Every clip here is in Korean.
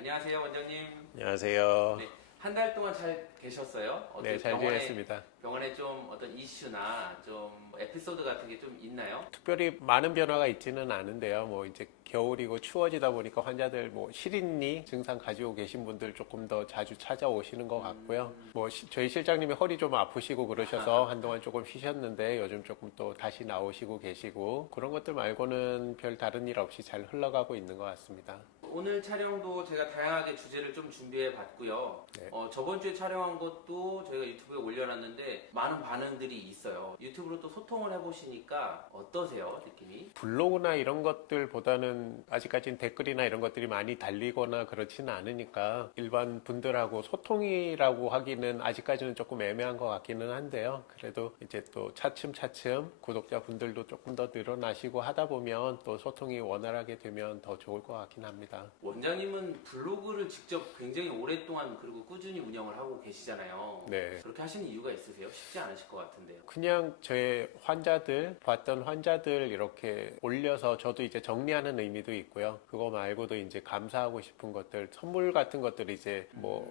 안녕하세요, 원장님. 안녕하세요. 네, 한 달 동안 잘 계셨어요? 네, 잘 지냈습니다. 병원에 좀 어떤 이슈나 좀 에피소드 같은 게 좀 있나요? 특별히 많은 변화가 있지는 않은데요. 뭐 이제 겨울이고 추워지다 보니까 환자들 뭐 실인니 증상 가지고 계신 분들 조금 더 자주 찾아오시는 것 같고요. 뭐 저희 실장님이 허리 좀 아프시고 그러셔서 한동안 조금 쉬셨는데 요즘 조금 또 다시 나오시고 계시고 그런 것들 말고는 별 다른 일 없이 잘 흘러가고 있는 것 같습니다. 오늘 촬영도 제가 다양하게 주제를 좀 준비해 봤고요. 네. 저번 주에 촬영한 것도 저희가 유튜브에 올려놨는데 많은 반응들이 있어요. 유튜브로 또 소통을 해보시니까 어떠세요, 느낌이? 블로그나 이런 것들보다는 아직까지는 댓글이나 이런 것들이 많이 달리거나 그렇지는 않으니까 일반 분들하고 소통이라고 하기는 아직까지는 조금 애매한 것 같기는 한데요. 그래도 이제 또 차츰차츰 구독자분들도 조금 더 늘어나시고 하다 보면 또 소통이 원활하게 되면 더 좋을 것 같긴 합니다. 원장님은 블로그를 직접 굉장히 오랫동안 그리고 꾸준히 운영을 하고 계시잖아요. 네. 그렇게 하시는 이유가 있으세요? 쉽지 않으실 것 같은데요. 그냥 저의 환자들, 봤던 환자들 이렇게 올려서 저도 이제 정리하는 의미도 있고요. 그거 말고도 이제 감사하고 싶은 것들, 선물 같은 것들 이제 뭐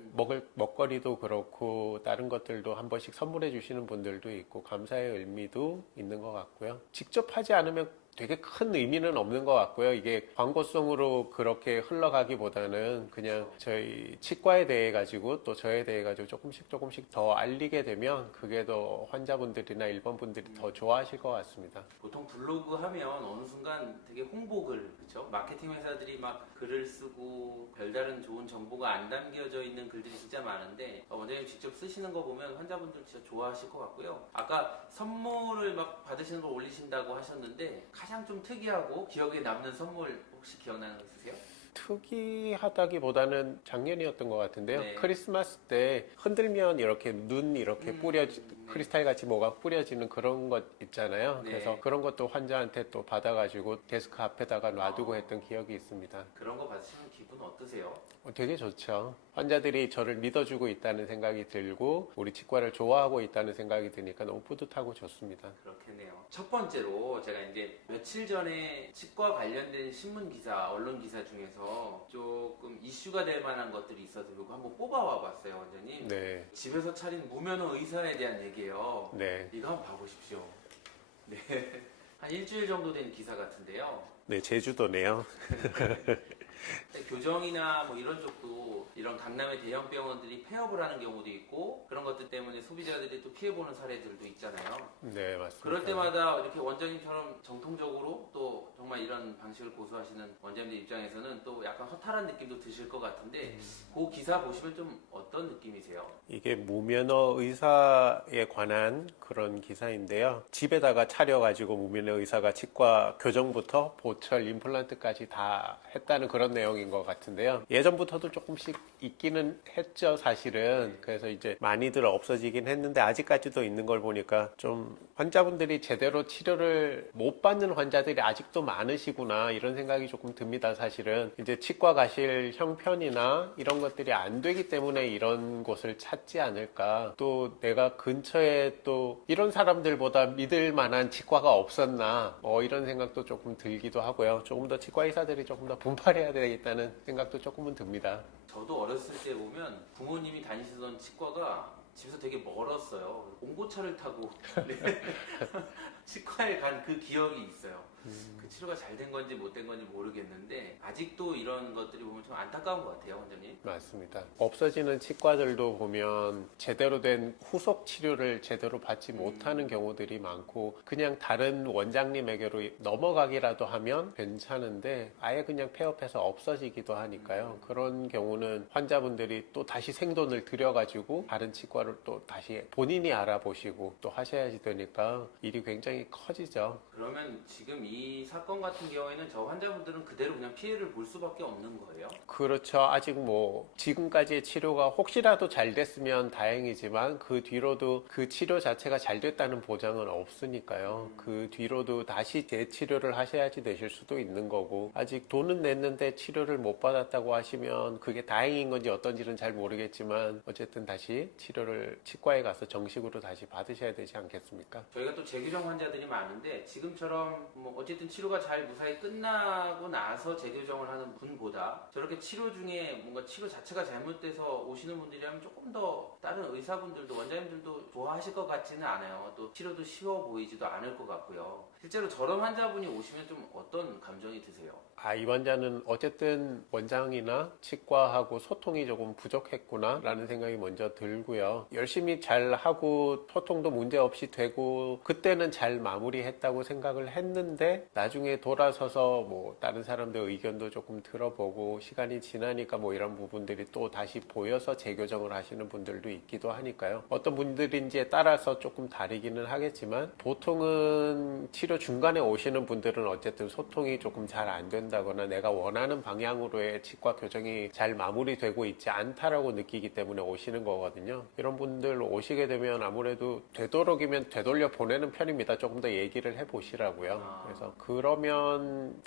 먹거리도 그렇고 다른 것들도 한 번씩 선물해 주시는 분들도 있고 감사의 의미도 있는 것 같고요. 직접 하지 않으면 되게 큰 의미는 없는 것 같고요. 이게 광고성으로 그렇게 흘러가기보다는 그냥 저희 치과에 대해 가지고 또 저에 대해 가지고 조금씩 더 알리게 되면 그게 더 환자분들이나 일반 분들이 더 좋아하실 것 같습니다. 보통 블로그 하면 어느 순간 되게 홍보글, 그렇죠? 마케팅 회사들이 막 글을 쓰고 별다른 좋은 정보가 안 담겨져 있는 글들이 진짜 많은데 원장님 직접 쓰시는 거 보면 환자분들 진짜 좋아하실 것 같고요. 아까 선물을 막 받으시는 걸 올리신다고 하셨는데 가장 좀 특이하고 기억에 남는 선물 혹시 기억나는 거 있으세요? 특이하다기보다는 작년이었던 것 같은데요. 네. 크리스마스 때 흔들면 이렇게 눈 이렇게 크리스탈 같이 뭐가 뿌려지는 그런 것 있잖아요. 네. 그래서 그런 것도 환자한테 또 받아가지고 데스크 앞에다가 놔두고 했던 기억이 있습니다. 그런 거 받으시면 기분 어떠세요? 되게 좋죠. 환자들이 저를 믿어주고 있다는 생각이 들고 우리 치과를 좋아하고 있다는 생각이 드니까 너무 뿌듯하고 좋습니다. 그렇겠네요. 첫 번째로 제가 이제 며칠 전에 치과 관련된 신문 기사, 언론 기사 중에서 조금 이슈가 될 만한 것들이 있어서 이거 한번 뽑아와 봤어요, 원장님. 네. 집에서 차린 무면허 의사에 대한 얘기예요. 네. 이거 한번 봐보십시오. 네. 한 일주일 정도 된 기사 같은데요. 네, 제주도네요. 교정이나 뭐 이런 쪽도 이런 강남의 대형 병원들이 폐업을 하는 경우도 있고 그런 것들 때문에 소비자들이 또 피해보는 사례들도 있잖아요. 네, 맞습니다. 그럴 때마다 이렇게 원장님처럼 정통적으로 또 정말 이런 방식을 고수하시는 원장님들 입장에서는 또 약간 허탈한 느낌도 드실 것 같은데 그 기사 보시면 좀 어떤 느낌이세요? 이게 무면허 의사에 관한 그런 기사인데요. 집에다가 차려가지고 무면허 의사가 치과 교정부터 보철, 임플란트까지 다 했다는 그런 내용인 것 같은데요. 예전부터도 조금씩 있기는 했죠, 사실은. 그래서 이제 많이들 없어지긴 했는데 아직까지도 있는 걸 보니까 좀 환자분들이 제대로 치료를 못 받는 환자들이 아직도 많으시구나 이런 생각이 조금 듭니다, 사실은. 이제 치과 가실 형편이나 이런 것들이 안 되기 때문에 이런 곳을 찾지 않을까. 또 내가 근처에 또 이런 사람들보다 믿을 만한 치과가 없었나 이런 생각도 조금 들기도 하고요. 조금 더 치과 의사들이 조금 더 분발해야 되겠다는 생각도 조금은 듭니다. 저도 어렸을 때 보면 부모님이 다니시던 치과가 집에서 되게 멀었어요. 옹고차를 타고 네. 치과에 간 그 기억이 있어요. 그 치료가 잘 된 건지 못 된 건지 모르겠는데 아직도 이런 것들이 보면 좀 안타까운 것 같아요, 원장님. 맞습니다. 없어지는 치과들도 보면 제대로 된 후속 치료를 제대로 받지 못하는 경우들이 많고 그냥 다른 원장님에게로 넘어가기라도 하면 괜찮은데 아예 그냥 폐업해서 없어지기도 하니까요. 그런 경우는 환자분들이 또 다시 생돈을 들여가지고 다른 치과를 또 다시 본인이 알아보시고 또 하셔야지 되니까 일이 굉장히 커지죠. 그러면 지금 이 사건 같은 경우에는 저 환자분들은 그대로 그냥 피해를 볼 수밖에 없는 거예요? 그렇죠. 아직 뭐 지금까지의 치료가 혹시라도 잘 됐으면 다행이지만 그 뒤로도 그 치료 자체가 잘 됐다는 보장은 없으니까요. 그 뒤로도 다시 재치료를 하셔야지 되실 수도 있는 거고 아직 돈은 냈는데 치료를 못 받았다고 하시면 그게 다행인 건지 어떤지는 잘 모르겠지만 어쨌든 다시 치료를 치과에 가서 정식으로 다시 받으셔야 되지 않겠습니까? 저희가 또 재규정 환자들이 많은데 지금처럼 뭐 어쨌든 치료 치료가 잘 무사히 끝나고 나서 재교정을 하는 분보다 저렇게 치료 중에 뭔가 치료 자체가 잘못돼서 오시는 분들이라면 조금 더 다른 의사분들도 원장님들도 좋아하실 것 같지는 않아요. 또 치료도 쉬워 보이지도 않을 것 같고요. 실제로 저런 환자분이 오시면 좀 어떤 감정이 드세요? 이 환자는 어쨌든 원장이나 치과하고 소통이 조금 부족했구나라는 생각이 먼저 들고요. 열심히 잘 하고 소통도 문제 없이 되고 그때는 잘 마무리했다고 생각을 했는데 나중에 돌아서서 뭐 다른 사람들 의견도 조금 들어보고 시간이 지나니까 뭐 이런 부분들이 또 다시 보여서 재교정을 하시는 분들도 있기도 하니까요. 어떤 분들인지에 따라서 조금 다르기는 하겠지만 보통은 치료 중간에 오시는 분들은 어쨌든 소통이 조금 잘 안 된다거나 내가 원하는 방향으로의 치과 교정이 잘 마무리되고 있지 않다라고 느끼기 때문에 오시는 거거든요. 이런 분들 오시게 되면 아무래도 되도록이면 되돌려 보내는 편입니다. 조금 더 얘기를 해보시라고요. 그래서 그러면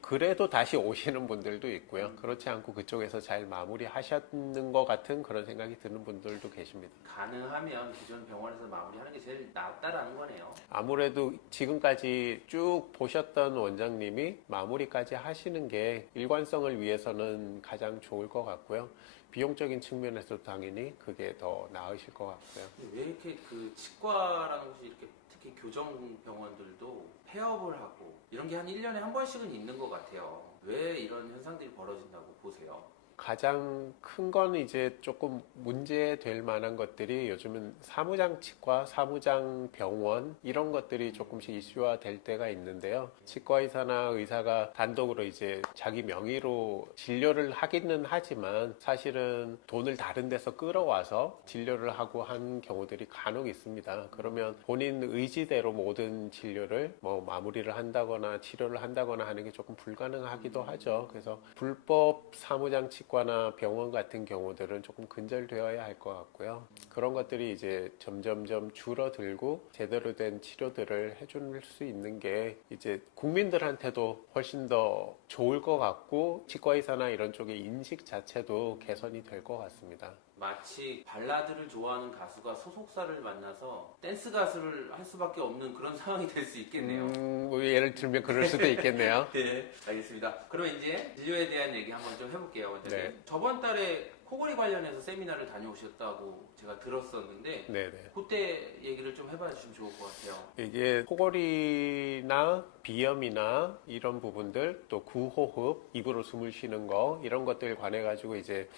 그래도 다시 오시는 분들도 있고요. 그렇지 않고 그쪽에서 잘 마무리하셨는 것 같은 그런 생각이 드는 분들도 계십니다. 가능하면 기존 병원에서 마무리하는 게 제일 낫다라는 거네요. 아무래도 지금까지 쭉 보셨던 원장님이 마무리까지 하시는 게 일관성을 위해서는 가장 좋을 것 같고요. 비용적인 측면에서 당연히 그게 더 나으실 것 같고요. 왜 이렇게 그 치과라는 곳이 이렇게 특히 교정 병원들도 폐업을 하고 이런 게 한 1년에 한 번씩은 있는 것 같아요. 왜 이런 현상들이 벌어진다고 보세요? 가장 큰 건 이제 조금 문제될 만한 것들이 요즘은 사무장 치과, 사무장 병원 이런 것들이 조금씩 이슈화 될 때가 있는데요. 치과 의사나 의사가 단독으로 이제 자기 명의로 진료를 하기는 하지만 사실은 돈을 다른 데서 끌어와서 진료를 하고 한 경우들이 간혹 있습니다. 그러면 본인 의지대로 모든 진료를 뭐 마무리를 한다거나 치료를 한다거나 하는 게 조금 불가능하기도 하죠. 그래서 불법 사무장 치과나 병원 같은 경우들은 조금 근절되어야 할 것 같고요. 그런 것들이 이제 점점점 줄어들고 제대로 된 치료들을 해줄 수 있는 게 이제 국민들한테도 훨씬 더 좋을 것 같고 치과의사나 이런 쪽의 인식 자체도 개선이 될 것 같습니다. 마치 발라드를 좋아하는 가수가 소속사를 만나서 댄스 가수를 할 수밖에 없는 그런 상황이 될 수 있겠네요. 뭐 예를 들면 그럴 수도 있겠네요. 네, 알겠습니다. 그럼 이제 진료에 대한 얘기 한번 좀 해볼게요, 원장님. 네. 저번 달에 코골이 관련해서 세미나를 다녀오셨다고 제가 들었었는데 네네. 그때 얘기를 좀 해봐 주시면 좋을 것 같아요. 이게 코골이나 비염이나 이런 부분들 또 구호흡, 입으로 숨을 쉬는 거 이런 것들 관해 가지고 이제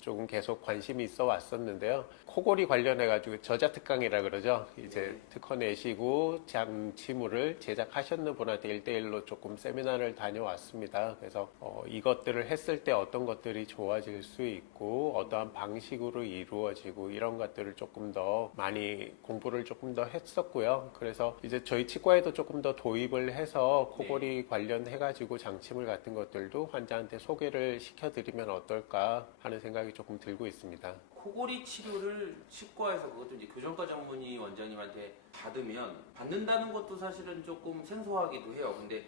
조금 계속 관심이 있어 왔었는데요. 코골이 관련해 가지고 저자특강이라 그러죠. 이제 특허 내시고 장치물을 제작하셨는 분한테 1대1로 조금 세미나를 다녀왔습니다. 그래서 이것들을 했을 때 어떤 것들이 좋아질 수 있고 어떠한 방식으로 이루어지고 이런 것들을 조금 더 많이 공부를 조금 더 했었고요. 그래서 이제 저희 치과에도 조금 더 도입을 해서 코골이 관련해 가지고 장치물 같은 것들도 환자한테 소개를 시켜드리면 어떨까 하는 생각이 조금 들고 있습니다. 코골이 치료를 치과에서 그것도 이제 교정과 전문의 원장님한테 받는다는 것도 사실은 조금 생소하기도 해요. 근데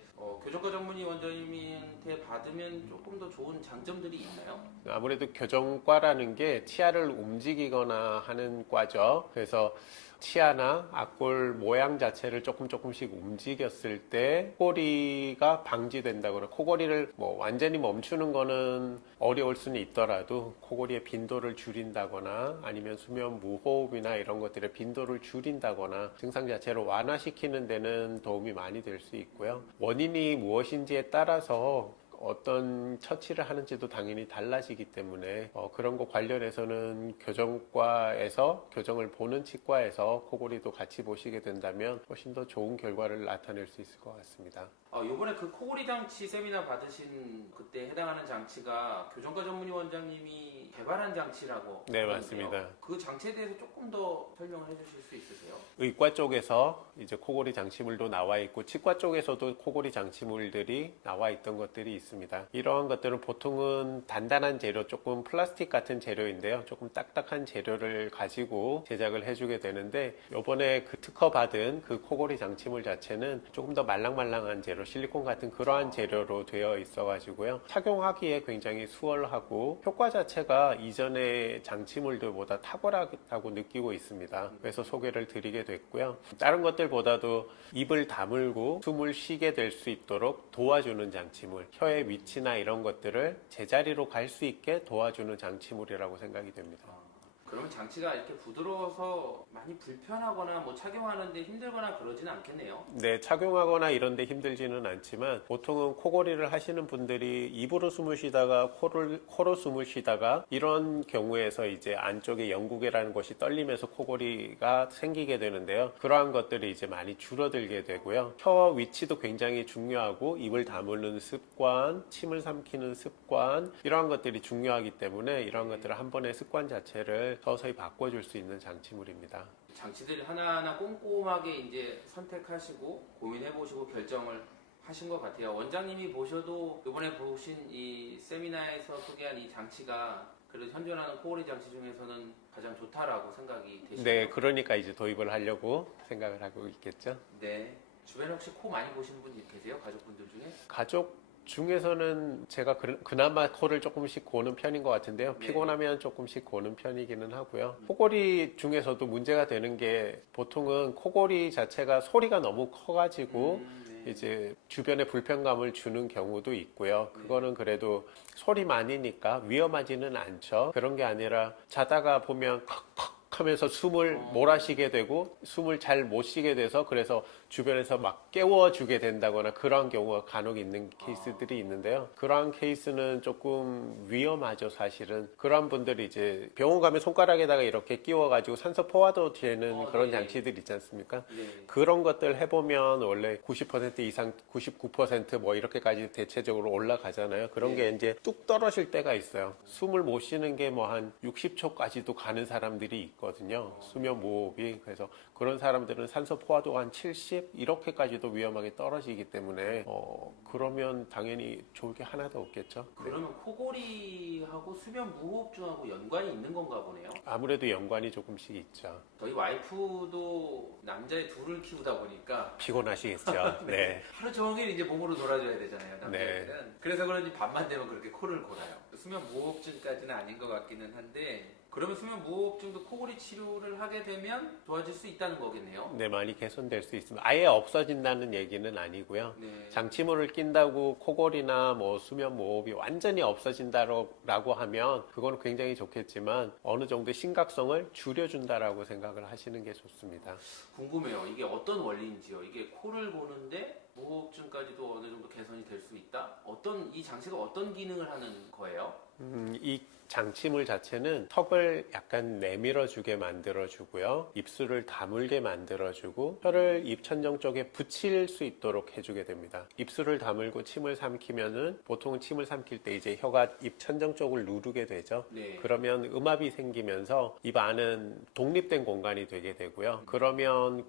교정과 전문의 원장님한테 받으면 조금 더 좋은 장점들이 있나요? 아무래도 교정과라는 게 치아를 움직이거나 하는 과죠. 그래서 치아나 앞골 모양 자체를 조금씩 움직였을 때 코골이가 방지된다거나 코골이를 뭐 완전히 멈추는 거는 어려울 수는 있더라도 코골이의 빈도를 줄인다거나 아니면 수면 무호흡이나 이런 것들의 빈도를 줄인다거나 증상 자체를 완화시키는 데는 도움이 많이 될 수 있고요. 원인이 무엇인지에 따라서 어떤 처치를 하는지도 당연히 달라지기 때문에 그런 거 관련해서는 교정과에서 교정을 보는 치과에서 코골이도 같이 보시게 된다면 훨씬 더 좋은 결과를 나타낼 수 있을 것 같습니다. 이번에 그 코골이 장치 세미나 받으신 그때 해당하는 장치가 교정과 전문의 원장님이 개발한 장치라고 네, 하는데요. 맞습니다. 그 장치에 대해서 조금 더 설명을 해주실 수 있으세요? 의과 쪽에서 이제 코골이 장치물도 나와 있고 치과 쪽에서도 코골이 장치물들이 나와 있던 것들이 있습니다. 이러한 것들은 보통은 단단한 재료, 조금 플라스틱 같은 재료인데요. 조금 딱딱한 재료를 가지고 제작을 해주게 되는데 이번에 그 특허 받은 그 코골이 장치물 자체는 조금 더 말랑말랑한 재료, 실리콘 같은 그러한 재료로 되어 있어가지고요. 착용하기에 굉장히 수월하고 효과 자체가 이전의 장치물들보다 탁월하다고 느끼고 있습니다. 그래서 소개를 드리게 됐고요. 다른 것들보다도 입을 다물고 숨을 쉬게 될 수 있도록 도와주는 장치물, 혀의 위치나 이런 것들을 제자리로 갈 수 있게 도와주는 장치물이라고 생각이 됩니다. 그러면 장치가 이렇게 부드러워서 많이 불편하거나 뭐 착용하는데 힘들거나 그러지는 않겠네요. 네, 착용하거나 이런 데 힘들지는 않지만 보통은 코골이를 하시는 분들이 입으로 숨을 쉬다가 코로 숨을 쉬다가 이런 경우에서 이제 안쪽에 영구개라는 것이 떨리면서 코골이가 생기게 되는데요. 그러한 것들이 이제 많이 줄어들게 되고요. 혀 위치도 굉장히 중요하고 입을 다무는 습관, 침을 삼키는 습관 이러한 것들이 중요하기 때문에 이러한 것들을 한 번의 습관 자체를 서서히 바꿔줄 수 있는 장치물입니다. 장치들 하나하나 꼼꼼하게 이제 선택하시고 고민해보시고 결정을 하신 것 같아요. 원장님이 보셔도 이번에 보신 이 세미나에서 소개한 이 장치가 그래도 현존하는 코골이 장치 중에서는 가장 좋다라고 생각이 되시나요? 네, 그러니까 이제 도입을 하려고 생각을 하고 있겠죠. 네. 주변에 혹시 코 많이 보시는 분 계세요? 가족분들 중에? 가족 중에서는 제가 그나마 코를 조금씩 고는 편인 것 같은데요. 네. 피곤하면 조금씩 고는 편이기는 하고요. 코골이 중에서도 문제가 되는 게 보통은 코골이 자체가 소리가 너무 커가지고 네. 이제 주변에 불편감을 주는 경우도 있고요. 그거는 그래도 소리만이니까 위험하지는 않죠. 그런 게 아니라 자다가 보면 컥컥 하면서 숨을 몰아쉬게 되고 숨을 잘 못 쉬게 돼서 그래서 주변에서 막 깨워주게 된다거나 그런 경우가 간혹 있는 케이스들이 있는데요. 그러한 케이스는 조금 위험하죠, 사실은. 그런 분들이 이제 병원 가면 손가락에다가 이렇게 끼워가지고 산소 포화도 되는 그런 네. 장치들 있지 않습니까? 네. 그런 것들 해보면 원래 90% 이상, 99%뭐 이렇게까지 대체적으로 올라가잖아요. 그런 게 이제 뚝 떨어질 때가 있어요. 숨을 못 쉬는 게 뭐 한 60초까지도 가는 사람들이 있거든요. 수면 무호흡이. 그래서 그런 사람들은 산소 포화도가 한 70 이렇게까지도 위험하게 떨어지기 때문에 그러면 당연히 좋을 게 하나도 없겠죠. 그러면 코골이하고 수면 무호흡증하고 연관이 있는 건가 보네요. 아무래도 연관이 조금씩 있죠. 저희 와이프도 남자애 둘을 키우다 보니까 피곤하시겠죠. 네. 하루 종일 이제 몸으로 놀아줘야 되잖아요, 남자애들은. 그래서 그런지 밤만 되면 그렇게 코를 골아요. 수면 무호흡증까지는 아닌 것 같기는 한데 그러면 수면 무호흡증도 코골이 치료를 하게 되면 좋아질 수 있다는 거겠네요. 네, 많이 개선될 수 있습니다. 아예 없어진다는 얘기는 아니고요. 네. 장치물을 낀다고 코골이나 뭐 수면 무호흡이 완전히 없어진다라고 하면 그거는 굉장히 좋겠지만 어느 정도 심각성을 줄여준다라고 생각을 하시는 게 좋습니다. 궁금해요. 이게 어떤 원리인지요. 이게 코를 고는데 무호흡증까지도 어느 정도 개선이 될 수 있다? 이 장치가 어떤 기능을 하는 거예요? 이 장치물 자체는 턱을 약간 내밀어주게 만들어주고요. 입술을 다물게 만들어주고 혀를 입천정 쪽에 붙일 수 있도록 해주게 됩니다. 입술을 다물고 침을 삼키면은 보통 침을 삼킬 때 이제 혀가 입천정 쪽을 누르게 되죠. 네. 그러면 음압이 생기면서 입 안은 독립된 공간이 되게 되고요. 그러면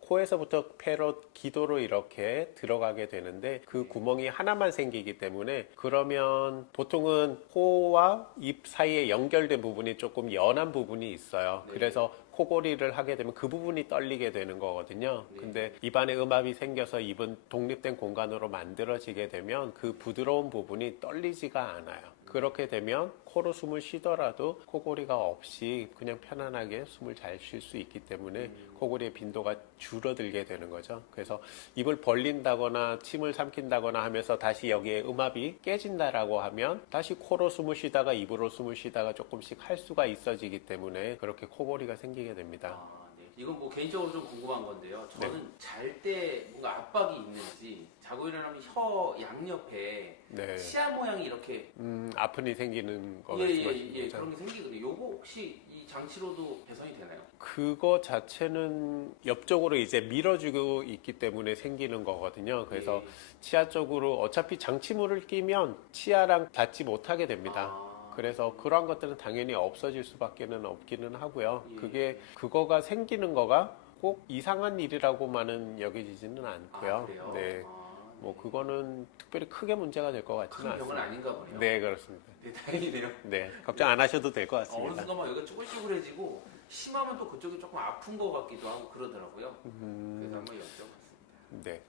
코에서부터 폐로 기도로 이렇게 들어가게 되는데 그 구멍이 하나만 생기기 때문에 그러면 보통은 코와 입 사이에 연결된 부분이 조금 연한 부분이 있어요. 네. 그래서 코골이를 하게 되면 그 부분이 떨리게 되는 거거든요. 네. 근데 입안에 음압이 생겨서 입은 독립된 공간으로 만들어지게 되면 그 부드러운 부분이 떨리지가 않아요. 그렇게 되면 코로 숨을 쉬더라도 코골이가 없이 그냥 편안하게 숨을 잘 쉴 수 있기 때문에 코골이의 빈도가 줄어들게 되는 거죠. 그래서 입을 벌린다거나 침을 삼킨다거나 하면서 다시 여기에 음압이 깨진다라고 하면 다시 코로 숨을 쉬다가 입으로 숨을 쉬다가 조금씩 할 수가 있어지기 때문에 그렇게 코골이가 생기게 됩니다. 네. 이건 뭐 개인적으로 좀 궁금한 건데요. 저는 잘 때 뭔가 압박이 있는지 자고 일어나면 혀 양옆에 네. 치아 모양이 이렇게 아픈이 생기는 거 말씀하시는 거죠? 그런 게 생기거든요. 요거 혹시 이 장치로도 개선이 되나요? 그거 자체는 옆쪽으로 이제 밀어주고 있기 때문에 생기는 거거든요. 그래서 네. 치아 쪽으로 어차피 장치물을 끼면 치아랑 닿지 못하게 됩니다. 그래서 그러한 것들은 당연히 없어질 수밖에는 없기는 하고요. 예. 그거가 생기는 거가 꼭 이상한 일이라고만은 여겨지지는 않고요. 그래요? 네. 뭐 그거는 특별히 크게 문제가 될 것 같지는 큰 병은 않습니다. 아닌가 보네요. 네, 그렇습니다. 네, 다행이네요. 네, 걱정 안 하셔도 될 것 어느 같습니다. 순간 막 여기가 쪼글쪼글해지고 심하면 또 그쪽이 조금 아픈 것 같기도 하고 그러더라고요. 그래서 한번 여쭤봤습니다. 네.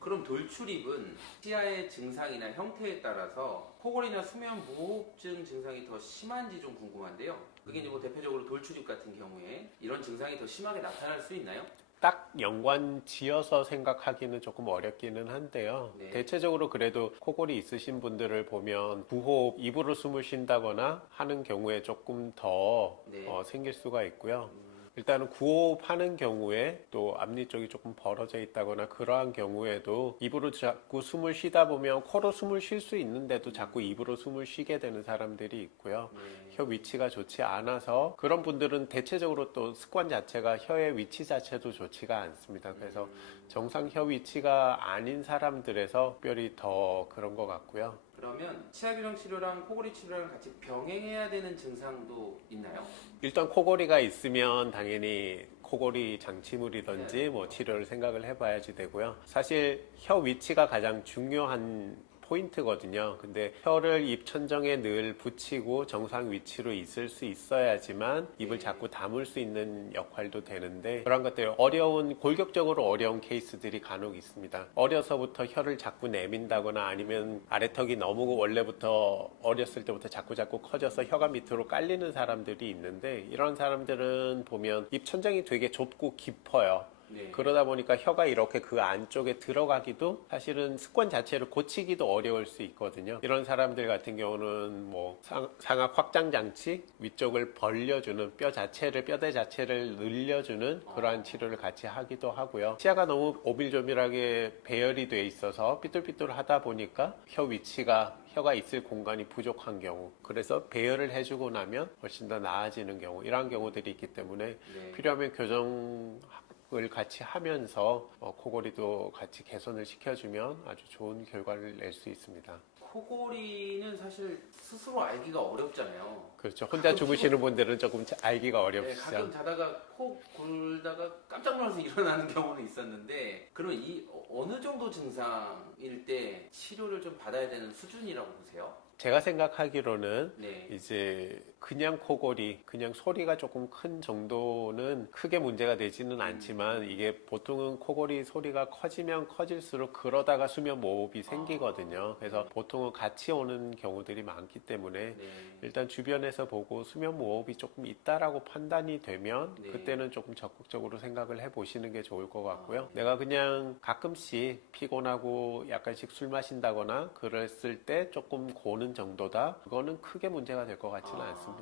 그럼 돌출입은 치아의 증상이나 형태에 따라서 코골이나 수면 무호흡증 증상이 더 심한지 좀 궁금한데요. 그게 이제 뭐 대표적으로 돌출입 같은 경우에 이런 증상이 더 심하게 나타날 수 있나요? 딱 연관 지어서 생각하기는 조금 어렵기는 한데요. 네. 대체적으로 그래도 코골이 있으신 분들을 보면 부호흡, 입으로 숨을 쉰다거나 하는 경우에 조금 더 네. 생길 수가 있고요. 일단은 구호흡 하는 경우에 또 앞니 쪽이 조금 벌어져 있다거나 그러한 경우에도 입으로 자꾸 숨을 쉬다 보면 코로 숨을 쉴 수 있는데도 자꾸 입으로 숨을 쉬게 되는 사람들이 있고요. 네. 혀 위치가 좋지 않아서 그런 분들은 대체적으로 또 습관 자체가 혀의 위치 자체도 좋지가 않습니다. 그래서 정상 혀 위치가 아닌 사람들에서 특별히 더 그런 것 같고요. 그러면 치아 교정 치료랑 코골이 치료랑 같이 병행해야 되는 증상도 있나요? 일단 코골이가 있으면 당연히 코골이 장치물이든지 네. 뭐 치료를 생각을 해봐야지 되고요. 사실 혀 위치가 가장 중요한 포인트거든요. 근데 혀를 입 천정에 늘 붙이고 정상 위치로 있을 수 있어야지만 입을 네. 자꾸 다물 수 있는 역할도 되는데 그런 것들 골격적으로 어려운 케이스들이 간혹 있습니다. 어려서부터 혀를 자꾸 내민다거나 아니면 아래턱이 너무 원래부터 어렸을 때부터 자꾸 커져서 혀가 밑으로 깔리는 사람들이 있는데 이런 사람들은 보면 입 천정이 되게 좁고 깊어요. 네. 그러다 보니까 혀가 이렇게 그 안쪽에 들어가기도 사실은 습관 자체를 고치기도 어려울 수 있거든요. 이런 사람들 같은 경우는 뭐 상악 확장 장치 위쪽을 벌려주는 뼈대 자체를 늘려주는 그러한 치료를 같이 하기도 하고요. 치아가 너무 오밀조밀하게 배열이 돼 있어서 삐뚤삐뚤하다 보니까 혀가 있을 공간이 부족한 경우 그래서 배열을 해주고 나면 훨씬 더 나아지는 경우 이러한 경우들이 있기 때문에 네. 필요하면 교정을 같이 하면서 코골이도 같이 개선을 시켜주면 아주 좋은 결과를 낼 수 있습니다. 코골이는 사실 스스로 알기가 어렵잖아요. 그렇죠. 혼자 주무시는 분들은 조금 알기가 네, 어렵죠. 가끔 자다가 코 골다가 깜짝 놀라서 일어나는 경우는 있었는데 그럼 이 어느 정도 증상일 때 치료를 좀 받아야 되는 수준이라고 보세요? 제가 생각하기로는 네. 이제 그냥 코골이, 그냥 소리가 조금 큰 정도는 크게 문제가 되지는 않지만 이게 보통은 코골이 소리가 커지면 커질수록 그러다가 수면 무호흡이 생기거든요. 그래서 보통은 같이 오는 경우들이 많기 때문에 네. 일단 주변에서 보고 수면 무호흡이 조금 있다라고 판단이 되면 네. 그때는 조금 적극적으로 생각을 해보시는 게 좋을 것 같고요. 내가 그냥 가끔씩 피곤하고 약간씩 술 마신다거나 그랬을 때 조금 고는 정도다. 그거는 크게 문제가 될 것 같지는 않습니다.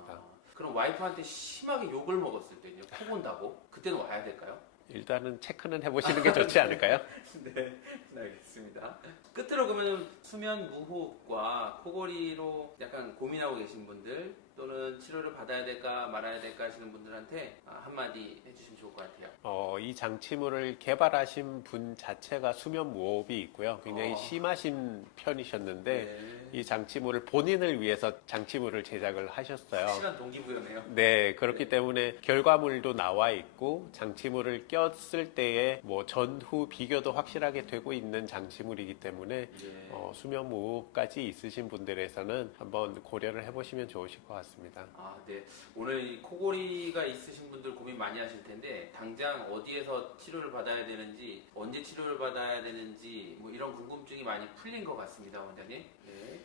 그럼 와이프한테 심하게 욕을 먹었을 때요. 코 본다고? 그때는 와야 될까요? 일단은 체크는 해보시는 게 좋지 않을까요? 네, 알겠습니다. 끝으로 그러면 수면 무호흡과 코골이로 약간 고민하고 계신 분들 또는 치료를 받아야 될까 말아야 될까 하시는 분들한테 한마디 해주시면 좋을 것 같아요. 이 장치물을 개발하신 분 자체가 수면 무호흡이 있고요. 굉장히 심하신 편이셨는데 네. 이 장치물을 본인을 위해서 장치물을 제작을 하셨어요. 확실한 동기부여네요. 네, 그렇기 때문에 결과물도 나와 있고 장치물을 꼈을 때의 뭐 전후 비교도 확실하게 되고 있는 장치물이기 때문에 네. 수면 무호흡까지 있으신 분들에서는 한번 고려를 해보시면 좋으실 것 같습니다. 네. 오늘 이 코골이가 있으신 분들 고민 많이 하실 텐데 당장 어디에서 치료를 받아야 되는지 언제 치료를 받아야 되는지 뭐 이런 궁금증이 많이 풀린 것 같습니다, 원장님. 네.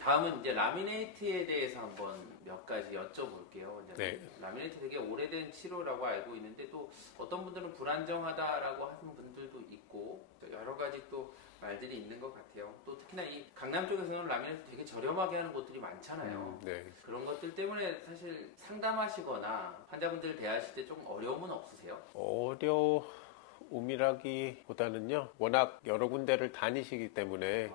다음은 이제 라미네이트에 대해서 한번 몇 가지 여쭤볼게요, 원장님. 네. 라미네이트 되게 오래된 치료라고 알고 있는데 또 어떤 분들은 불안정하다라고 하는 분들도 있고 여러 가지 또 말들이 있는 것 같아요. 또 특히나 이 강남 쪽에서는 라미네이트 되게 저렴하게 하는 곳들이 많잖아요. 네. 그런 것들 때문에 사실 상담하시거나 환자분들 대하실 때 좀 어려움은 없으세요? 어려움이라기보다는요, 워낙 여러 군데를 다니시기 때문에 예.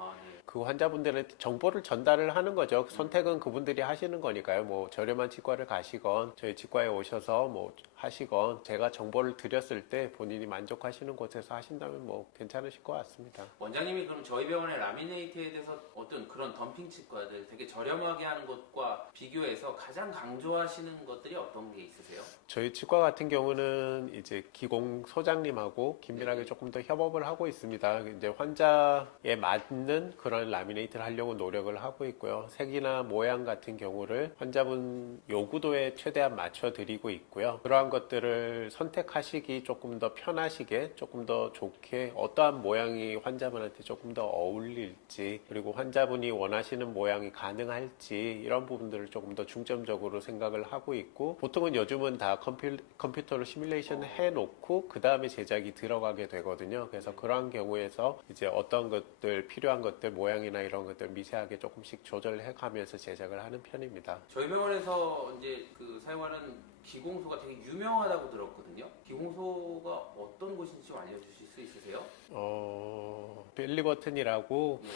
그 환자분들한테 정보를 전달을 하는 거죠. 선택은 그분들이 하시는 거니까요. 뭐 저렴한 치과를 가시건 저희 치과에 오셔서 뭐 하시건 제가 정보를 드렸을 때 본인이 만족하시는 곳에서 하신다면 뭐 괜찮으실 것 같습니다. 원장님이 그럼 저희 병원의 라미네이트에 대해서 어떤 그런 덤핑 치과들 되게 저렴하게 하는 것과 비교해서 가장 강조하시는 것들이 어떤 게 있으세요? 저희 치과 같은 경우는 이제 기공 소장님하고 긴밀하게 네. 조금 더 협업을 하고 있습니다. 이제 환자에 맞는 그런 라미네이트를 하려고 노력을 하고 있고요. 색이나 모양 같은 경우를 환자분 요구도에 최대한 맞춰 드리고 있고요. 그러한 것들을 선택하시기 조금 더 편하시게, 조금 더 좋게 어떠한 모양이 환자분한테 조금 더 어울릴지, 그리고 환자분이 원하시는 모양이 가능할지 이런 부분들을 조금 더 중점적으로 생각을 하고 있고, 보통은 요즘은 다 컴퓨터로 시뮬레이션 해놓고 그 다음에 제작이 들어가게 되거든요. 그래서 그러한 경우에서 이제 어떤 것들 필요한 것들 모양이나 이런 것들 미세하게 조금씩 조절해 가면서 제작을 하는 편입니다. 저희 병원에서 이제 그 사용하는 기공소가 되게 유명하다고 들었거든요. 기공소가 어떤 곳인지 좀 알려주실 수 있으세요? 벨리버튼이라고 네.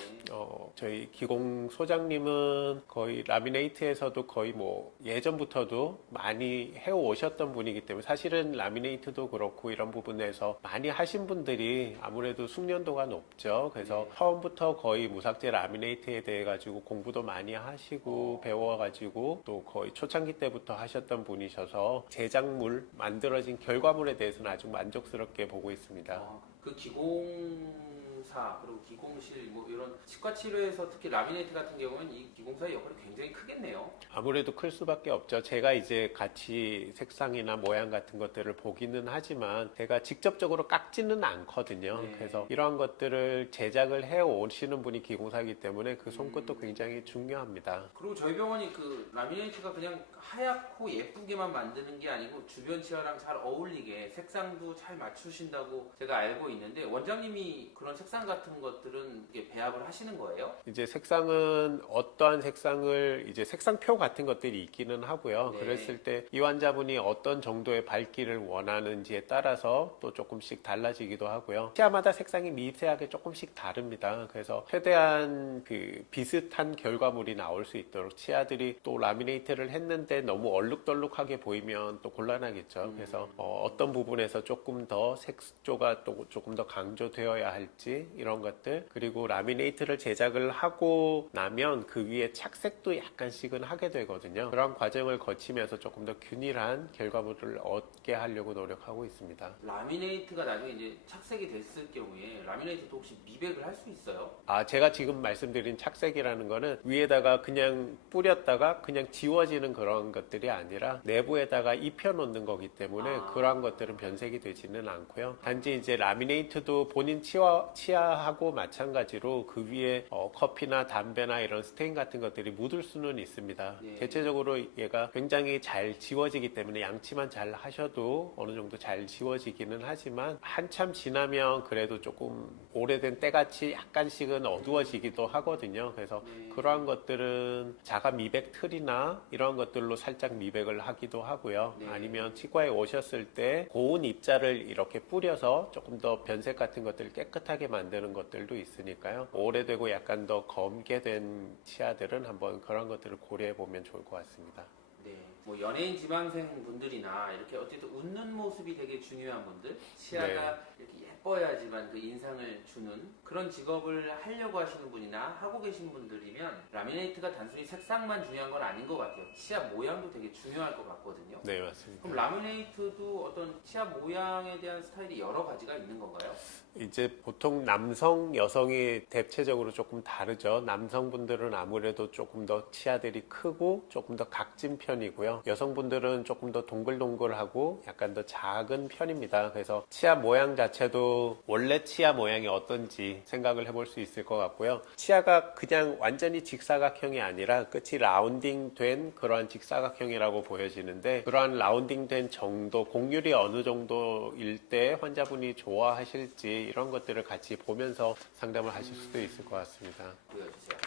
저희 기공 소장님은 거의 라미네이트에서도 거의 뭐 예전부터도 많이 해오셨던 분이기 때문에 사실은 라미네이트도 그렇고 이런 부분에서 많이 하신 분들이 아무래도 숙련도가 높죠. 그래서 처음부터 거의 무삭제 라미네이트에 대해 가지고 공부도 많이 하시고 배워가지고 또 거의 초창기 때부터 하셨던 분이셔서 제작물 만들어진 결과물에 대해서는 아주 만족스럽게 보고 있습니다. 그 기공사 그리고 기공실 뭐 이런 치과 치료에서 특히 라미네이트 같은 경우는 이 기공사의 역할이 굉장히 크겠네요. 아무래도 클 수밖에 없죠. 제가 이제 같이 색상이나 모양 같은 것들을 보기는 하지만 제가 직접적으로 깎지는 않거든요. 네. 그래서 이러한 것들을 제작을 해 오시는 분이 기공사이기 때문에 그 손끝도 굉장히 중요합니다. 그리고 저희 병원이 그 라미네이트가 그냥 하얗고 예쁘게만 만드는 게 아니고 주변 치아랑 잘 어울리게 색상도 잘 맞추신다고 제가 알고 있는데 원장님이 그런 색상 같은 것들은 이게 배합을 하시는 거예요? 이제 색상은 어떠한 색상을 이제 색상표 같은 것들이 있기는 하고요. 네. 그랬을 때 이 환자분이 어떤 정도의 밝기를 원하는지에 따라서 또 조금씩 달라지기도 하고요. 치아마다 색상이 미세하게 조금씩 다릅니다. 그래서 최대한 그 비슷한 결과물이 나올 수 있도록 치아들이 또 라미네이트를 했는데 너무 얼룩덜룩하게 보이면 또 곤란하겠죠. 그래서 어떤 부분에서 조금 더 색조가 또 조금 더 강조되어야 할지 이런 것들, 그리고 라미네이트를 제작을 하고 나면 그 위에 착색도 약간씩은 하게 되거든요. 그런 과정을 거치면서 조금 더 균일한 결과물을 얻게 하려고 노력하고 있습니다. 라미네이트가 나중에 이제 착색이 됐을 경우에 라미네이트도 혹시 미백을 할 수 있어요? 제가 지금 말씀드린 착색이라는 거는 위에다가 그냥 뿌렸다가 그냥 지워지는 그런 것들이 아니라 내부에다가 입혀놓는 거기 때문에 그러한 것들은 변색이 되지는 않고요. 단지 이제 라미네이트도 본인 치아하고 마찬가지로 그 위에 커피나 담배나 이런 스테인 같은 것들이 묻을 수는 있습니다. 네. 대체적으로 얘가 굉장히 잘 지워지기 때문에 양치만 잘 하셔도 어느 정도 잘 지워지기는 하지만 한참 지나면 그래도 조금 오래된 때같이 약간씩은 어두워지기도 하거든요. 그래서 그러한 것들은 자가 미백 틀이나 이런 것들로 살짝 미백을 하기도 하고요. 네. 아니면 치과에 오셨을 때 고운 입자를 이렇게 뿌려서 조금 더 변색 같은 것들을 깨끗하게 만드는 것들도 있으니까요. 오래되고 약간 더 검게 된 치아들은 한번 그런 것들을 고려해 보면 좋을 것 같습니다. 네. 뭐 연예인 지망생 분들이나 이렇게 어쨌든 웃는 모습이 되게 중요한 분들, 치아가 이렇게 예뻐야지만 그 인상을 주는 그런 직업을 하려고 하시는 분이나 하고 계신 분들이면 라미네이트가 단순히 색상만 중요한 건 아닌 것 같아요. 치아 모양도 되게 중요할 것 같거든요. 네, 맞습니다. 그럼 라미네이트도 어떤 치아 모양에 대한 스타일이 여러 가지가 있는 건가요? 이제 보통 남성, 여성이 대체적으로 조금 다르죠. 남성분들은 아무래도 조금 더 치아들이 크고 조금 더 각진 편이고요. 여성분들은 조금 더 동글동글하고 약간 더 작은 편입니다. 그래서 치아 모양 자체도 원래 치아 모양이 어떤지 생각을 해볼 수 있을 것 같고요. 치아가 그냥 완전히 직사각형이 아니라 끝이 라운딩 된 그러한 직사각형이라고 보여지는데, 그러한 라운딩 된 정도, 공률이 어느 정도일 때 환자분이 좋아하실지 이런 것들을 같이 보면서 상담을 하실 수도 있을 것 같습니다. 보여주세요.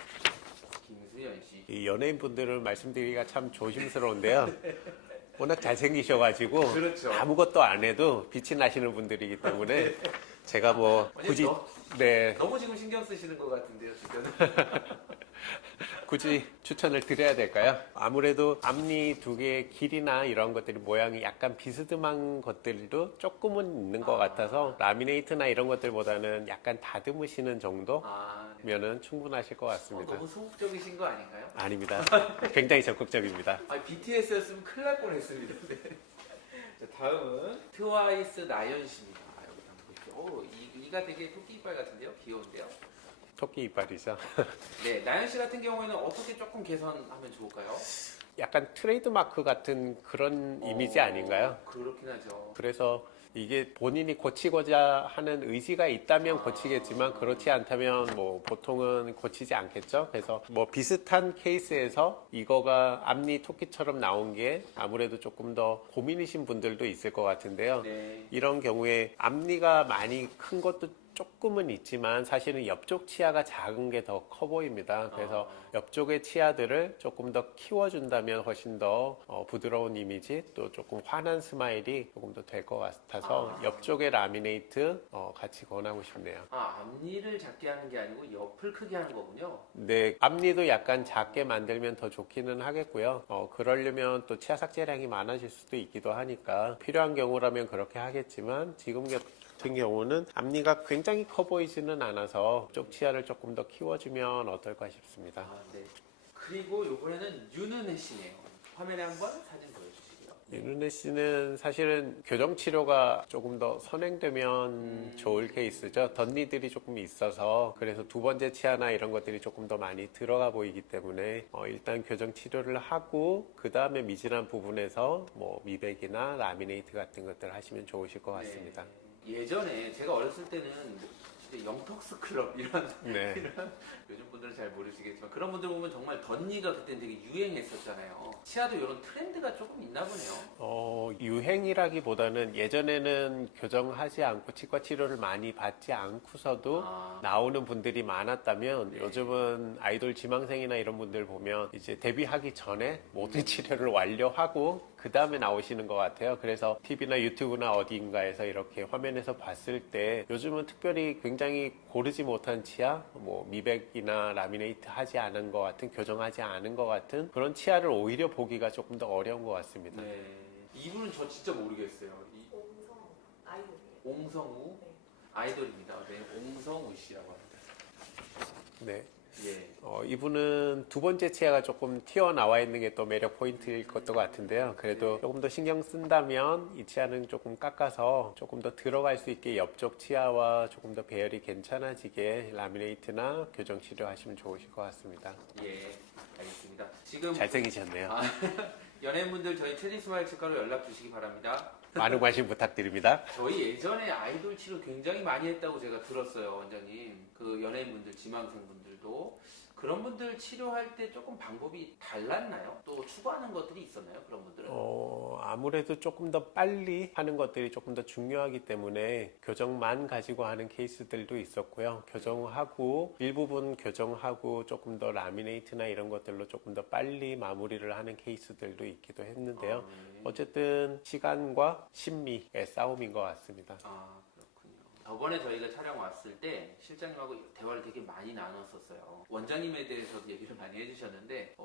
김수현 씨. 이 연예인 분들은 말씀드리기가 참 조심스러운데요. 워낙 잘생기셔가지고 그렇죠. 아무것도 안 해도 빛이 나시는 분들이기 때문에 제가 뭐 굳이 너무 지금 신경 쓰시는 것 같은데요, 지금. 굳이 추천을 드려야 될까요? 아무래도 앞니 두 개의 길이나 이런 것들이 모양이 약간 비스듬한 것들도 조금은 있는 것 같아서 라미네이트나 이런 것들보다는 약간 다듬으시는 정도면은 네. 충분하실 것 같습니다. 너무 소극적이신 거 아닌가요? 아닙니다. 굉장히 적극적입니다. BTS였으면 큰일 날 뻔했습니다. 네. 자, 다음은 트와이스 나연씨입니다. 여기 한번 보십시오. 이가 되게 토끼 이빨 같은데요? 귀여운데요? 토끼 이빨이죠. 네, 나연씨 같은 경우에는 어떻게 조금 개선하면 좋을까요? 약간 트레이드마크 같은 그런 이미지 아닌가요? 그렇긴 하죠. 그래서 이게 본인이 고치고자 하는 의지가 있다면 고치겠지만 그렇지 않다면 뭐 보통은 고치지 않겠죠. 그래서 뭐 비슷한 케이스에서 이거가 앞니 토끼처럼 나온 게 아무래도 조금 더 고민이신 분들도 있을 것 같은데요. 네. 이런 경우에 앞니가 많이 큰 것도 조금은 있지만 사실은 옆쪽 치아가 작은 게 더 커 보입니다. 그래서 옆쪽의 치아들을 조금 더 키워준다면 훨씬 더 부드러운 이미지 또 조금 환한 스마일이 조금 더 될 것 같아서 옆쪽의 라미네이트 같이 권하고 싶네요. 앞니를 작게 하는 게 아니고 옆을 크게 하는 거군요. 네, 앞니도 약간 작게 만들면 더 좋기는 하겠고요. 그러려면 또 치아 삭제량이 많아질 수도 있기도 하니까 필요한 경우라면 그렇게 하겠지만 지금 같은 경우는 앞니가 굉장히 커 보이지는 않아서 쪽 치아를 조금 더 키워주면 어떨까 싶습니다. 네. 그리고 이번에는 윤은혜 씨네요. 화면에 한번 사진 보여주시고요. 윤은혜 씨는 사실은 교정 치료가 조금 더 선행되면 좋을 케이스죠. 덧니들이 조금 있어서 그래서 두 번째 치아나 이런 것들이 조금 더 많이 들어가 보이기 때문에 일단 교정 치료를 하고 그 다음에 미진한 부분에서 뭐 미백이나 라미네이트 같은 것들 하시면 좋으실 것 같습니다. 네. 예전에 제가 어렸을 때는 진짜 영턱스 클럽 이런 네. 요즘 분들은 잘 모르시겠지만 그런 분들 보면 정말 덧니가 그때 되게 유행했었잖아요. 치아도 이런 트렌드가 조금 있나 보네요. 유행이라기보다는 예전에는 교정하지 않고 치과 치료를 많이 받지 않고서도 나오는 분들이 많았다면 네. 요즘은 아이돌 지망생이나 이런 분들 보면 이제 데뷔하기 전에 모든 치료를 완료하고 그 다음에 나오시는 것 같아요. 그래서 TV나 유튜브나 어디인가에서 이렇게 화면에서 봤을 때 요즘은 특별히 굉장히 고르지 못한 치아, 뭐 미백이나 라미네이트 하지 않은 것 같은, 교정하지 않은 것 같은 그런 치아를 오히려 보기가 조금 더 어려운 것 같습니다. 네. 이분은 저 진짜 모르겠어요. 옹성 아이돌이에요. 옹성우 네. 아이돌입니다. 네, 옹성우 씨라고 합니다. 네. 예. 이분은 두 번째 치아가 조금 튀어나와 있는 게 또 매력 포인트일 것도 같은데요. 그래도 조금 더 신경 쓴다면 이 치아는 조금 깎아서 조금 더 들어갈 수 있게 옆쪽 치아와 조금 더 배열이 괜찮아지게 라미네이트나 교정 치료하시면 좋으실 것 같습니다. 예. 알겠습니다. 지금 잘생기셨네요. 연예인분들 저희 테디스마일 치과로 연락 주시기 바랍니다. 많은 관심 부탁드립니다. 저희 예전에 아이돌 치료 굉장히 많이 했다고 제가 들었어요, 원장님. 그 연예인분들, 지망생분들도. 그런 분들 치료할 때 조금 방법이 달랐나요? 또 추구하는 것들이 있었나요? 그런 분들은? 아무래도 조금 더 빨리 하는 것들이 조금 더 중요하기 때문에 교정만 가지고 하는 케이스들도 있었고요. 교정하고 일부분 교정하고 조금 더 라미네이트나 이런 것들로 조금 더 빨리 마무리를 하는 케이스들도 있기도 했는데요. 네. 어쨌든 시간과 심미의 싸움인 것 같습니다. 그렇군요. 저번에 저희가 촬영 왔을 때 실장님하고 대화를 되게 많이 나눴었어요. 원장님에 대해서도 얘기를 많이 해주셨는데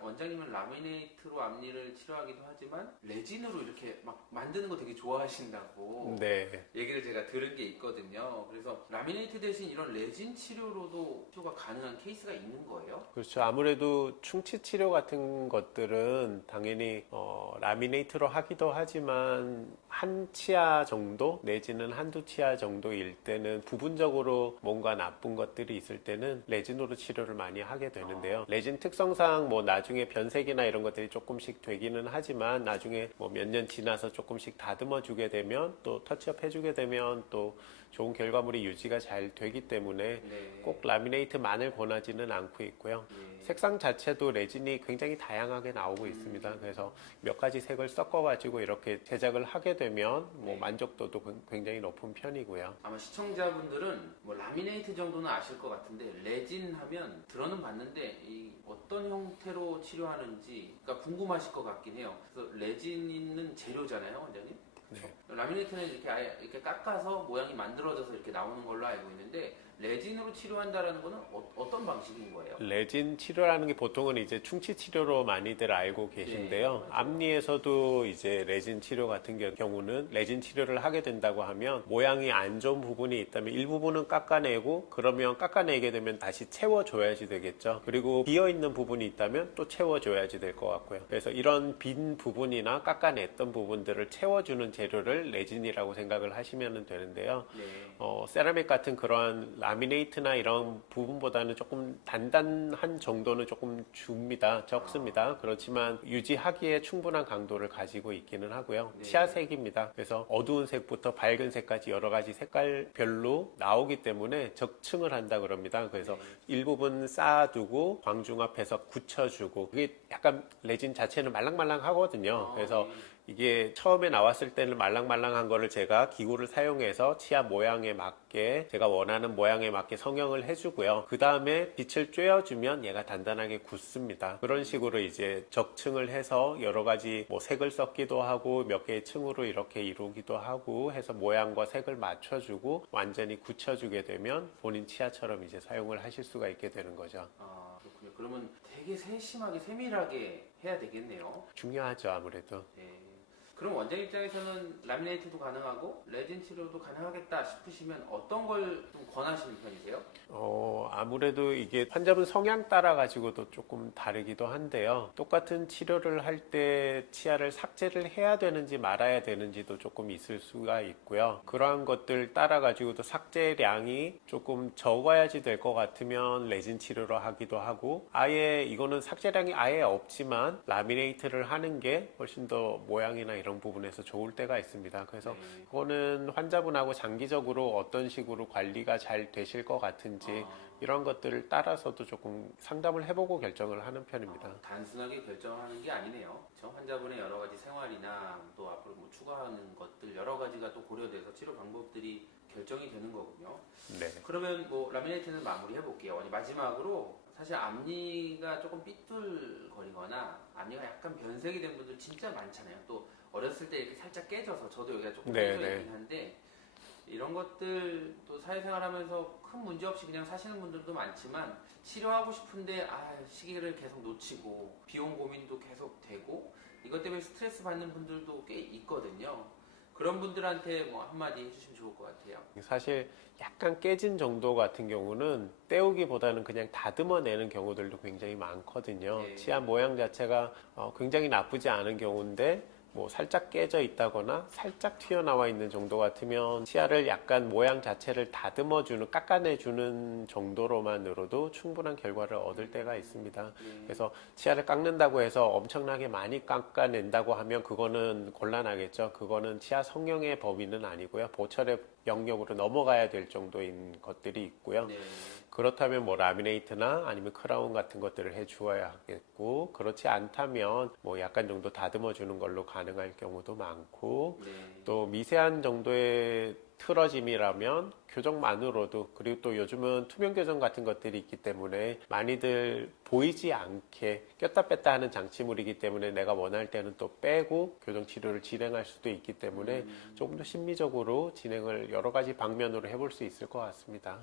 원장님은 라미네이트로 앞니를 치료하기도 하지만 레진으로 이렇게 막 만드는 거 되게 좋아하신다고 네. 얘기를 제가 들은 게 있거든요. 그래서 라미네이트 대신 이런 레진 치료로도 치료가 가능한 케이스가 있는 거예요? 그렇죠. 아무래도 충치 치료 같은 것들은 당연히 라미네이트로 하기도 하지만 한 치아 정도 내지는 한두 치아 정도일 때는 부분적으로 뭔가 나쁜 것들이 있을 때는 레진으로 치료를 많이 하게 되는데요. 레진 특성상 뭐 나중에 변색이나 이런 것들이 조금씩 되기는 하지만 나중에 뭐 몇 년 지나서 조금씩 다듬어 주게 되면 또 터치업 해주게 되면 또 좋은 결과물이 유지가 잘 되기 때문에 네. 꼭 라미네이트만을 권하지는 않고 있고요. 네. 색상 자체도 레진이 굉장히 다양하게 나오고 있습니다. 그래서 몇 가지 색을 섞어가지고 이렇게 제작을 하게 되면 뭐 네. 만족도도 굉장히 높은 편이고요. 아마 시청자분들은 뭐 라미네이트 정도는 아실 것 같은데 레진 하면 들어는 봤는데 이 어떤 형태로 치료하는지 그러니까 궁금하실 것 같긴 해요. 그래서 레진 있는 재료잖아요, 원장님. 네. 라미네이트는 이렇게 아예 이렇게 깎아서 모양이 만들어져서 이렇게 나오는 걸로 알고 있는데 레진으로 치료한다라는 거는 어떤 방식인 거예요? 레진 치료라는 게 보통은 이제 충치 치료로 많이들 알고 계신데요. 네, 맞아요. 앞니에서도 이제 레진 치료 같은 경우는 레진 치료를 하게 된다고 하면 모양이 안 좋은 부분이 있다면 일부분은 깎아내고 그러면 깎아내게 되면 다시 채워줘야지 되겠죠. 그리고 비어있는 부분이 있다면 또 채워줘야지 될 것 같고요. 그래서 이런 빈 부분이나 깎아냈던 부분들을 채워주는 재료를 레진이라고 생각을 하시면 되는데요. 네. 세라믹 같은 그러한 라미네이트나 이런 부분보다는 조금 단단한 정도는 조금 적습니다. 그렇지만 유지하기에 충분한 강도를 가지고 있기는 하고요. 네. 치아색입니다. 그래서 어두운 색부터 밝은 색까지 여러 가지 색깔별로 나오기 때문에 적층을 한다 그럽니다. 그래서 네. 일부분 쌓아두고 광중압해서 굳혀주고 그게 약간 레진 자체는 말랑말랑하거든요. 그래서 네. 이게 처음에 나왔을 때는 말랑말랑한 거를 제가 기구를 사용해서 치아 모양에 맞게 제가 원하는 모양에 맞게 성형을 해주고요. 그 다음에 빛을 쬐어주면 얘가 단단하게 굳습니다. 그런 식으로 이제 적층을 해서 여러 가지 뭐 색을 섞기도 하고 몇 개의 층으로 이렇게 이루기도 하고 해서 모양과 색을 맞춰주고 완전히 굳혀주게 되면 본인 치아처럼 이제 사용을 하실 수가 있게 되는 거죠. 아, 그렇군요. 그러면 되게 세심하게 세밀하게 해야 되겠네요. 중요하죠, 아무래도. 네. 그럼 원장 입장에서는 라미네이트도 가능하고 레진 치료도 가능하겠다 싶으시면 어떤 걸 좀 권하시는 편이세요? 아무래도 이게 환자분 성향 따라 가지고도 조금 다르기도 한데요. 똑같은 치료를 할 때 치아를 삭제를 해야 되는지 말아야 되는지도 조금 있을 수가 있고요. 그러한 것들 따라 가지고도 삭제량이 조금 적어야지 될 것 같으면 레진 치료로 하기도 하고 아예 이거는 삭제량이 아예 없지만 라미네이트를 하는 게 훨씬 더 모양이나 이런 부분에서 좋을 때가 있습니다. 그래서 네. 그거는 환자분하고 장기적으로 어떤 식으로 관리가 잘 되실 것 같은지 이런 것들을 따라서도 조금 상담을 해보고 결정을 하는 편입니다. 단순하게 결정하는 게 아니네요. 저 환자분의 여러 가지 생활이나 또 앞으로 뭐 추가하는 것들 여러 가지가 또 고려돼서 치료 방법들이 결정이 되는 거군요. 네. 그러면 뭐 라미네이트는 마무리 해볼게요. 마지막으로 사실 앞니가 조금 삐뚤거리거나 앞니가 약간 변색이 된 분들 진짜 많잖아요. 또 어렸을 때 이렇게 살짝 깨져서 저도 여기가 조금 네, 깨져 네. 있긴 한데 이런 것들 또 사회생활하면서 큰 문제 없이 그냥 사시는 분들도 많지만 치료하고 싶은데 시기를 계속 놓치고 비용 고민도 계속 되고 이것 때문에 스트레스 받는 분들도 꽤 있거든요. 그런 분들한테 뭐 한마디 해주시면 좋을 것 같아요. 사실 약간 깨진 정도 같은 경우는 떼우기보다는 그냥 다듬어내는 경우들도 굉장히 많거든요. 네. 치아 모양 자체가 굉장히 나쁘지 않은 경우인데 뭐 살짝 깨져 있다거나 살짝 튀어나와 있는 정도 같으면 치아를 약간 모양 자체를 다듬어주는 깎아내주는 정도로만으로도 충분한 결과를 얻을 때가 있습니다. 그래서 치아를 깎는다고 해서 엄청나게 많이 깎아낸다고 하면 그거는 곤란하겠죠. 그거는 치아 성형의 범위는 아니고요. 보철의 영역으로 넘어가야 될 정도인 것들이 있고요. 네. 그렇다면 뭐 라미네이트나 아니면 크라운 같은 것들을 해 주어야 하겠고 그렇지 않다면 뭐 약간 정도 다듬어 주는 걸로 가능할 경우도 많고 네. 또 미세한 정도의 틀어짐이라면 교정만으로도 그리고 또 요즘은 투명 교정 같은 것들이 있기 때문에 많이들 보이지 않게 꼈다 뺐다 하는 장치물이기 때문에 내가 원할 때는 또 빼고 교정 치료를 진행할 수도 있기 때문에 조금 더 심미적으로 진행을 여러 가지 방면으로 해볼 수 있을 것 같습니다.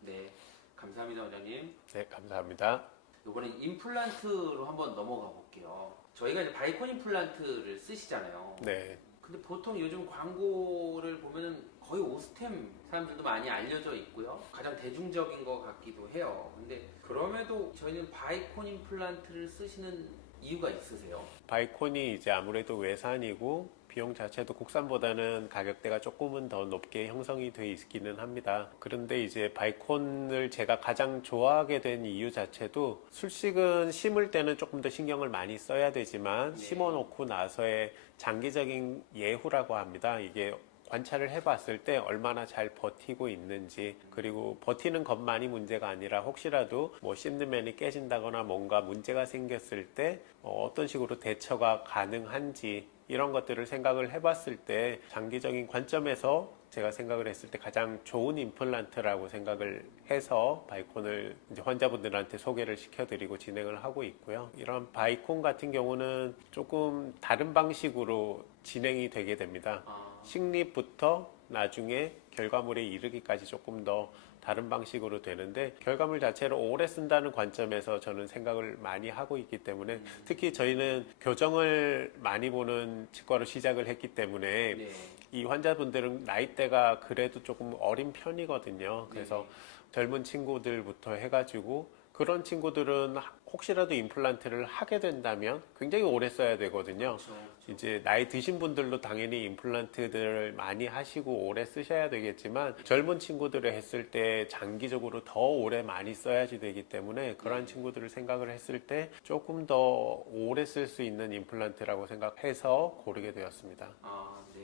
네. 감사합니다, 원장님. 네, 감사합니다. 이번엔 임플란트로 한번 넘어가 볼게요. 저희가 이제 바이콘 임플란트를 쓰시잖아요. 네. 근데 보통 요즘 광고를 보면은 거의 오스템 사람들도 많이 알려져 있고요. 가장 대중적인 것 같기도 해요. 근데 그럼에도 저희는 바이콘 임플란트를 쓰시는 이유가 있으세요? 바이콘이 이제 아무래도 외산이고 비용 자체도 국산보다는 가격대가 조금은 더 높게 형성이 돼 있기는 합니다. 그런데 이제 바이콘을 제가 가장 좋아하게 된 이유 자체도 술식은 심을 때는 조금 더 신경을 많이 써야 되지만 네. 심어놓고 나서의 장기적인 예후라고 합니다. 이게 관찰을 해봤을 때 얼마나 잘 버티고 있는지 그리고 버티는 것만이 문제가 아니라 혹시라도 뭐 씹는 깨진다거나 뭔가 문제가 생겼을 때 어떤 식으로 대처가 가능한지 이런 것들을 생각을 해봤을 때 장기적인 관점에서 제가 생각을 했을 때 가장 좋은 임플란트라고 생각을 해서 바이콘을 이제 환자분들한테 소개를 시켜드리고 진행을 하고 있고요. 이런 바이콘 같은 경우는 조금 다른 방식으로 진행이 되게 됩니다. 식립부터 나중에 결과물에 이르기까지 조금 더 다른 방식으로 되는데 결과물 자체를 오래 쓴다는 관점에서 저는 생각을 많이 하고 있기 때문에 특히 저희는 교정을 많이 보는 치과로 시작을 했기 때문에 네. 이 환자분들은 나이대가 그래도 조금 어린 편이거든요. 그래서 네. 젊은 친구들부터 해가지고 그런 친구들은 혹시라도 임플란트를 하게 된다면 굉장히 오래 써야 되거든요. 그렇죠. 이제 나이 드신 분들도 당연히 임플란트들을 많이 하시고 오래 쓰셔야 되겠지만 젊은 친구들을 했을 때 장기적으로 더 오래 많이 써야지 되기 때문에 그런 친구들을 생각을 했을 때 조금 더 오래 쓸 수 있는 임플란트라고 생각해서 고르게 되었습니다. 아, 네.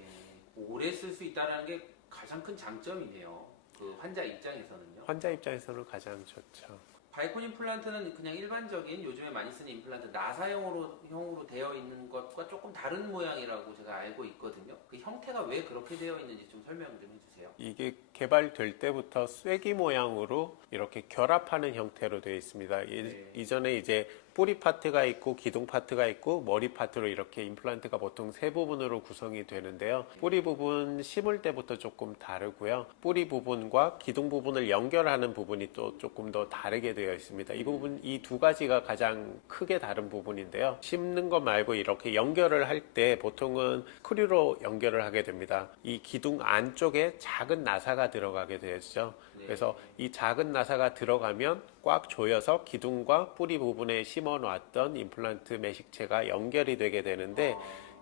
오래 쓸 수 있다는 게 가장 큰 장점이네요. 그 환자 입장에서는요. 환자 입장에서는 가장 좋죠. 바이콘 임플란트는 그냥 일반적인 요즘에 많이 쓰는 임플란트 나사형으로 되어 있는 것과 조금 다른 모양이라고 제가 알고 있거든요. 그 형태가 왜 그렇게 되어 있는지 좀 설명 좀 해주세요. 이게 개발될 때부터 쐐기 모양으로 이렇게 결합하는 형태로 되어 있습니다. 네. 이전에 이제 뿌리 파트가 있고 기둥 파트가 있고 머리 파트로 이렇게 임플란트가 보통 세 부분으로 구성이 되는데요. 뿌리 부분 심을 때부터 조금 다르고요. 뿌리 부분과 기둥 부분을 연결하는 부분이 또 조금 더 다르게 되어 있습니다. 이 부분, 이 두 가지가 가장 크게 다른 부분인데요. 심는 것 말고 이렇게 연결을 할 때 보통은 스크류로 연결을 하게 됩니다. 이 기둥 안쪽에 작은 나사가 들어가게 되죠. 네. 그래서 이 작은 나사가 들어가면 꽉 조여서 기둥과 뿌리 부분에 심어 놨던 임플란트 매식체가 연결이 되게 되는데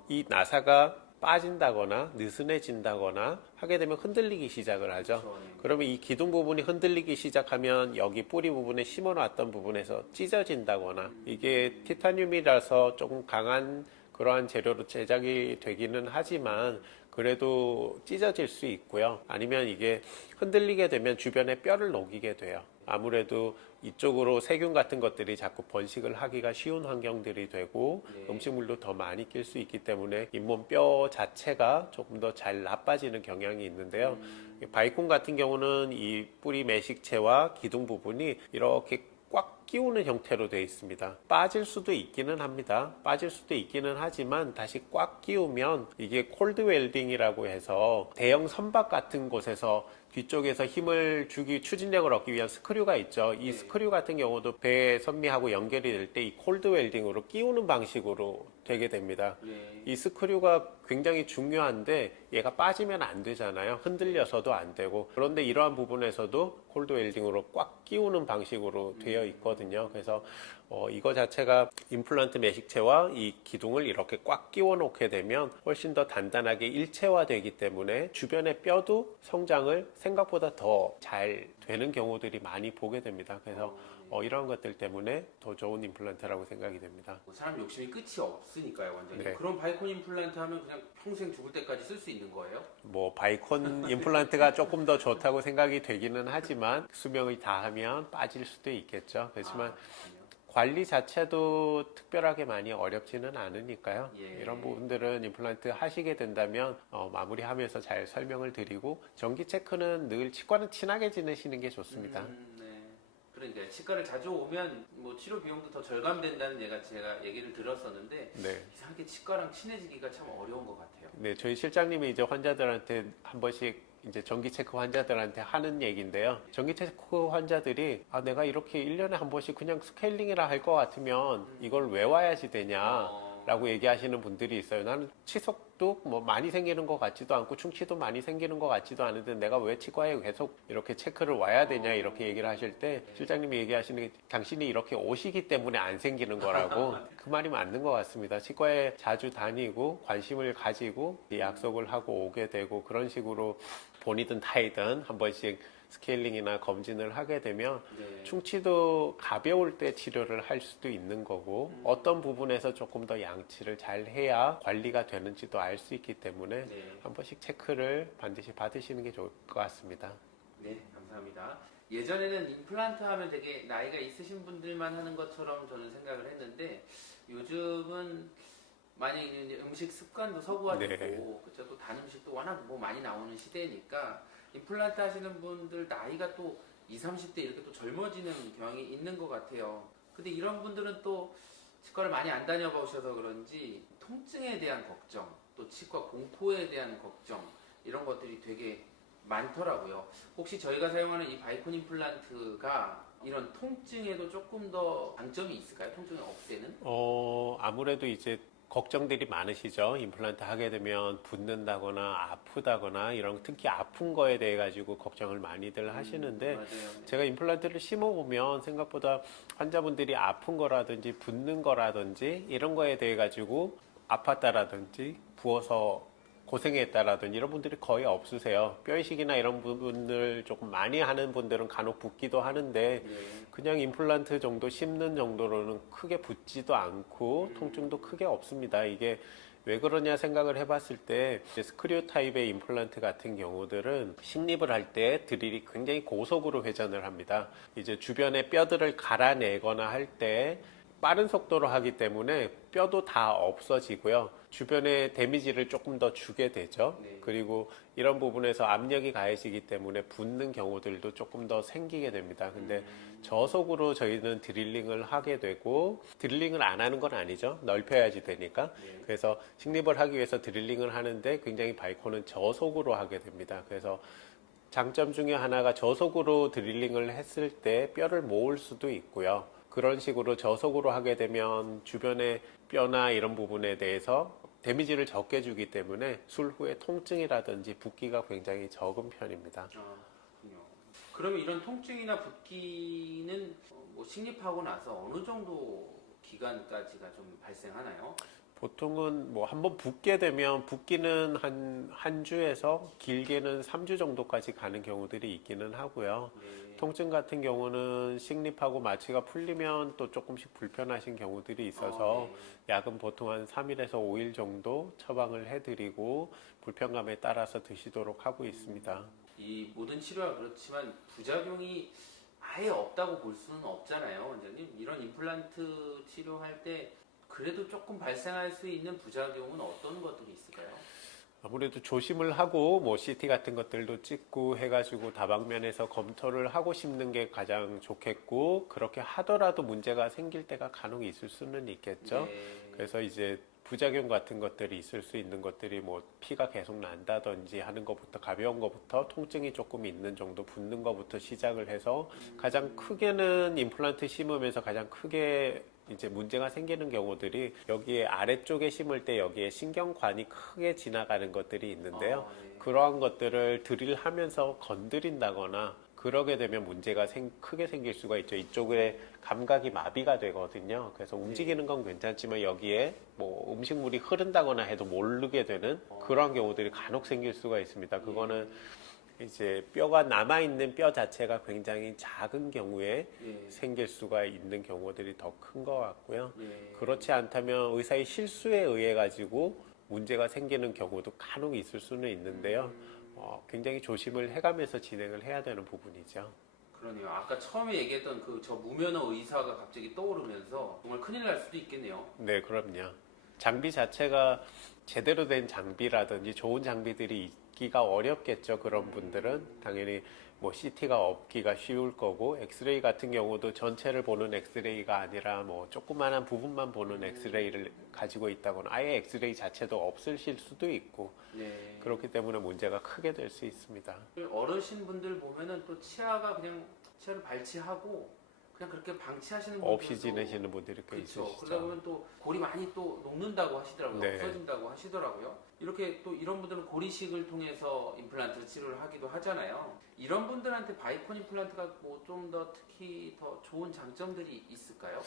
이 나사가 빠진다거나 느슨해진다거나 하게 되면 흔들리기 시작을 하죠. 그렇죠. 네. 그러면 이 기둥 부분이 흔들리기 시작하면 여기 뿌리 부분에 심어 놨던 부분에서 찢어진다거나 이게 티타늄이라서 조금 강한 그러한 재료로 제작이 되기는 하지만 그래도 찢어질 수 있고요. 아니면 이게 흔들리게 되면 주변에 뼈를 녹이게 돼요. 아무래도 이쪽으로 세균 같은 것들이 자꾸 번식을 하기가 쉬운 환경들이 되고 네. 음식물도 더 많이 낄 수 있기 때문에 잇몸 뼈 자체가 조금 더 잘 나빠지는 경향이 있는데요. 바이콘 같은 경우는 이 뿌리 매식체와 기둥 부분이 이렇게 꽉 끼우는 형태로 되어 있습니다. 빠질 수도 있기는 합니다. 빠질 수도 있기는 하지만 다시 꽉 끼우면 이게 콜드 웰딩이라고 해서 대형 선박 같은 곳에서 뒤쪽에서 힘을 주기 추진력을 얻기 위한 스크류가 있죠. 이 스크류 같은 경우도 배에 선미하고 연결이 될 때 이 콜드 웰딩으로 끼우는 방식으로 되게 됩니다. 네. 이 스크류가 굉장히 중요한데 얘가 빠지면 안 되잖아요. 흔들려서도 안 되고. 그런데 이러한 부분에서도 콜드 웰딩으로 꽉 끼우는 방식으로 되어 있거든요. 그래서 이거 자체가 임플란트 매식체와 이 기둥을 이렇게 꽉 끼워 놓게 되면 훨씬 더 단단하게 일체화되기 때문에 주변의 뼈도 성장을 생각보다 더 잘 되는 경우들이 많이 보게 됩니다. 그래서 이런 것들 때문에 더 좋은 임플란트라고 생각이 됩니다. 뭐 사람 욕심이 끝이 없으니까요, 완전히. 네. 그럼 바이콘 임플란트 하면 그냥 평생 죽을 때까지 쓸 수 있는 거예요? 뭐 바이콘 임플란트가 조금 더 좋다고 생각이 되기는 하지만 수명이 다하면 빠질 수도 있겠죠. 그렇지만 그렇군요. 관리 자체도 특별하게 많이 어렵지는 않으니까요. 예. 이런 부분들은 임플란트 하시게 된다면 마무리하면서 잘 설명을 드리고 정기 체크는 늘 치과는 친하게 지내시는 게 좋습니다. 네. 그러니까 치과를 자주 오면 뭐 치료 비용도 더 절감된다는 제가 얘기를 들었었는데 네. 이상하게 치과랑 친해지기가 참 어려운 것 같아요. 네, 저희 실장님이 이제 환자들한테 한 번씩 이제 정기 체크 환자들한테 하는 얘기인데요. 정기 체크 환자들이 내가 이렇게 1년에 한 번씩 그냥 스케일링이라 할 것 같으면 이걸 왜 와야지 되냐 라고 얘기하시는 분들이 있어요. 나는 치석도 뭐 많이 생기는 것 같지도 않고 충치도 많이 생기는 것 같지도 않은데 내가 왜 치과에 계속 이렇게 체크를 와야 되냐 이렇게 얘기를 하실 때 실장님이 얘기하시는 게 당신이 이렇게 오시기 때문에 안 생기는 거라고 그 말이 맞는 것 같습니다. 치과에 자주 다니고 관심을 가지고 약속을 하고 오게 되고 그런 식으로 본이든 타이든 한 번씩 스케일링이나 검진을 하게 되면 네. 충치도 가벼울 때 치료를 할 수도 있는 거고 어떤 부분에서 조금 더 양치를 잘 해야 관리가 되는지도 알 수 있기 때문에 네. 한 번씩 체크를 반드시 받으시는 게 좋을 것 같습니다. 네, 감사합니다. 예전에는 임플란트 하면 되게 나이가 있으신 분들만 하는 것처럼 저는 생각을 했는데 요즘은 많이 이제 음식 습관도 서구화되고 네. 그쵸? 또 단 음식도 워낙 뭐 많이 나오는 시대니까 임플란트 하시는 분들 나이가 또 20, 30대 이렇게 또 젊어지는 경향이 있는 것 같아요. 근데 이런 분들은 또 치과를 많이 안 다녀보셔서 그런지 통증에 대한 걱정, 또 치과 공포에 대한 걱정 이런 것들이 되게 많더라고요. 혹시 저희가 사용하는 이 바이콘 임플란트가 이런 통증에도 조금 더 장점이 있을까요? 통증을 없애는? 아무래도 이제 걱정들이 많으시죠. 임플란트 하게 되면 붓는다거나 아프다거나 이런 특히 아픈 거에 대해 가지고 걱정을 많이들 하시는데 맞아요. 네. 제가 임플란트를 심어보면 생각보다 환자분들이 아픈 거라든지 붓는 거라든지 이런 거에 대해 가지고 아팠다라든지 부어서 고생했다라든지 이런 분들이 거의 없으세요. 뼈이식이나 이런 부분을 조금 많이 하는 분들은 간혹 붓기도 하는데 네. 그냥 임플란트 정도 심는 정도로는 크게 붓지도 않고 통증도 크게 없습니다. 이게 왜 그러냐 생각을 해봤을 때 이제 스크류 타입의 임플란트 같은 경우들은 식립을 할 때 드릴이 굉장히 고속으로 회전을 합니다. 이제 주변의 뼈들을 갈아내거나 할 때 빠른 속도로 하기 때문에 뼈도 다 없어지고요. 주변에 데미지를 조금 더 주게 되죠. 네. 그리고 이런 부분에서 압력이 가해지기 때문에 붓는 경우들도 조금 더 생기게 됩니다. 근데 저속으로 저희는 드릴링을 하게 되고 드릴링을 안 하는 건 아니죠. 넓혀야지 되니까. 네. 그래서 식립을 하기 위해서 드릴링을 하는데 굉장히 바이콘은 저속으로 하게 됩니다. 그래서 장점 중에 하나가 저속으로 드릴링을 했을 때 뼈를 모을 수도 있고요. 그런 식으로 저속으로 하게 되면 주변의 뼈나 이런 부분에 대해서 데미지를 적게 주기 때문에 술 후에 통증이라든지 붓기가 굉장히 적은 편입니다. 그렇군요. 그러면 이런 통증이나 붓기는 뭐 식립하고 나서 어느 정도 기간까지가 좀 발생하나요? 보통은 뭐 한번 붓게 되면 붓기는 한 주에서 길게는 3주 정도까지 가는 경우들이 있기는 하고요. 네. 통증 같은 경우는 식립하고 마취가 풀리면 또 조금씩 불편하신 경우들이 있어서 약은 보통 한 3일에서 5일 정도 처방을 해드리고 불편감에 따라서 드시도록 하고 있습니다. 이 모든 치료가 그렇지만 부작용이 아예 없다고 볼 수는 없잖아요, 원장님. 이런 임플란트 치료할 때 그래도 조금 발생할 수 있는 부작용은 어떤 것들이 있을까요? 아무래도 조심을 하고 뭐 CT 같은 것들도 찍고 해가지고 다방면에서 검토를 하고 심는 게 가장 좋겠고 그렇게 하더라도 문제가 생길 때가 간혹 있을 수는 있겠죠. 네. 그래서 이제 부작용 같은 것들이 있을 수 있는 것들이 뭐 피가 계속 난다든지 하는 것부터 가벼운 것부터 통증이 조금 있는 정도 붓는 것부터 시작을 해서 가장 크게는 임플란트 심으면서 가장 크게 이제 문제가 생기는 경우들이 여기에 아래쪽에 심을 때 여기에 신경관이 크게 지나가는 것들이 있는데요. 네. 그러한 것들을 드릴하면서 건드린다거나 그러게 되면 문제가 크게 생길 수가 있죠. 이쪽에 감각이 마비가 되거든요. 그래서 움직이는 건 괜찮지만 여기에 뭐 음식물이 흐른다거나 해도 모르게 되는 그런 경우들이 간혹 생길 수가 있습니다. 그거는 이제 뼈가 남아있는 뼈 자체가 굉장히 작은 경우에 생길 수가 있는 경우들이 더 큰 것 같고요. 그렇지 않다면 의사의 실수에 의해 가지고 문제가 생기는 경우도 간혹 있을 수는 있는데요. 굉장히 조심을 해가면서 진행을 해야 되는 부분이죠. 그러네요. 아까 처음에 얘기했던 그 저 무면허 의사가 갑자기 떠오르면서 정말 큰일 날 수도 있겠네요. 네, 그럼요. 장비 자체가 제대로 된 장비라든지 좋은 장비들이 있기가 어렵겠죠. 그런 분들은 당연히 뭐 CT가 없기가 쉬울 거고 엑스레이 같은 경우도 전체를 보는 엑스레이가 아니라 뭐 조그만한 부분만 보는 엑스레이를 가지고 있다거나 아예 엑스레이 자체도 없으실 수도 있고 네. 그렇기 때문에 문제가 크게 될 수 있습니다. 어르신 분들 보면은 또 치아가 그냥 치아를 발치하고 그냥 그렇게 방치하시는 분들도 없이 지내시는 분들이 꽤 그렇죠. 그러다 있으시죠. 보면 또 골이 많이 또 녹는다고 하시더라고요. 네. 없어진다고 하시더라고요. 이렇게 또 이런 분들은 고리식을 통해서 임플란트 치료를 하기도 하잖아요. 이런 분들한테 바이콘 임플란트가 뭐 좀 더 특히 더 좋은 장점들이 있을까요?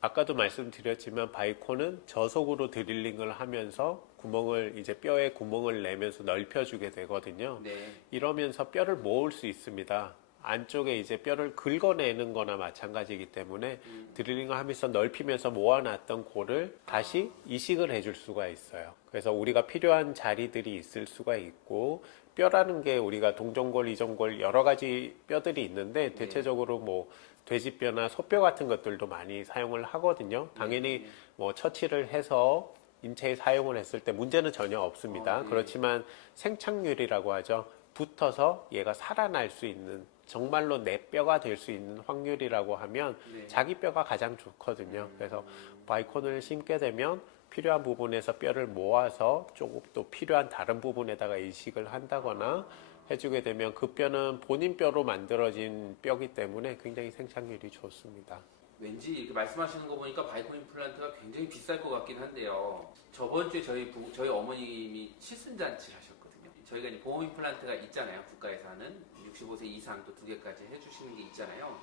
아까도 말씀드렸지만 바이콘은 저속으로 드릴링을 하면서 구멍을 이제 뼈에 구멍을 내면서 넓혀주게 되거든요. 네. 이러면서 뼈를 모을 수 있습니다. 안쪽에 이제 뼈를 긁어내는 거나 마찬가지이기 때문에 드릴링을 하면서 넓히면서 모아놨던 골을 다시 이식을 해줄 수가 있어요. 그래서 우리가 필요한 자리들이 있을 수가 있고 뼈라는 게 우리가 동전골, 이전골 여러 가지 뼈들이 있는데 대체적으로 뭐 돼지뼈나 소뼈 같은 것들도 많이 사용을 하거든요. 당연히 뭐 처치를 해서 인체에 사용을 했을 때 문제는 전혀 없습니다. 그렇지만 생착률이라고 하죠. 붙어서 얘가 살아날 수 있는 정말로 내 뼈가 될 수 있는 확률이라고 하면 자기 뼈가 가장 좋거든요. 그래서 바이콘을 심게 되면 필요한 부분에서 뼈를 모아서 조금 또 필요한 다른 부분에다가 이식을 한다거나 해주게 되면 그 뼈는 본인 뼈로 만들어진 뼈기 때문에 굉장히 생착률이 좋습니다. 왠지 이렇게 말씀하시는 거 보니까 바이콘 임플란트가 굉장히 비쌀 것 같긴 한데요. 저번 주에 저희 어머님이 칠순잔치를 하셨거든요. 저희가 이제 보험 임플란트가 있잖아요. 국가에서 하는 65세 이상 또 2개까지 해주시는 게 있잖아요.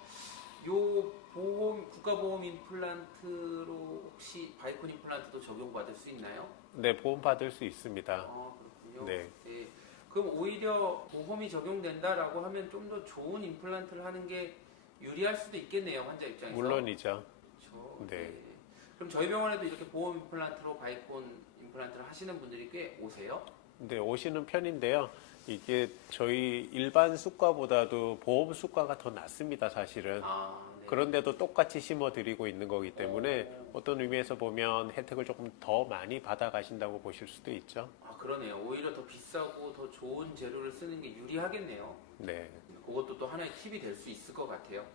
요 국가보험 임플란트로 혹시 바이콘 임플란트도 적용받을 수 있나요? 네, 보험 받을 수 있습니다. 그렇군요. 네. 네. 그럼 오히려 보험이 적용된다라고 하면 좀 더 좋은 임플란트를 하는 게 유리할 수도 있겠네요, 환자 입장에서. 물론이죠. 그렇죠. 네. 그럼 저희 병원에도 이렇게 보험 임플란트로 바이콘 임플란트를 하시는 분들이 꽤 오세요? 네, 오시는 편인데요. 이게 저희 일반 수과보다도 보험 수과가 더 낫습니다, 사실은. 네. 그런데도 똑같이 심어드리고 있는 거기 때문에 어떤 의미에서 보면 혜택을 조금 더 많이 받아가신다고 보실 수도 있죠. 그러네요. 오히려 더 비싸고 더 좋은 재료를 쓰는 게 유리하겠네요. 네. 그것도 또 하나의 팁이 될 수 있을 것 같아요.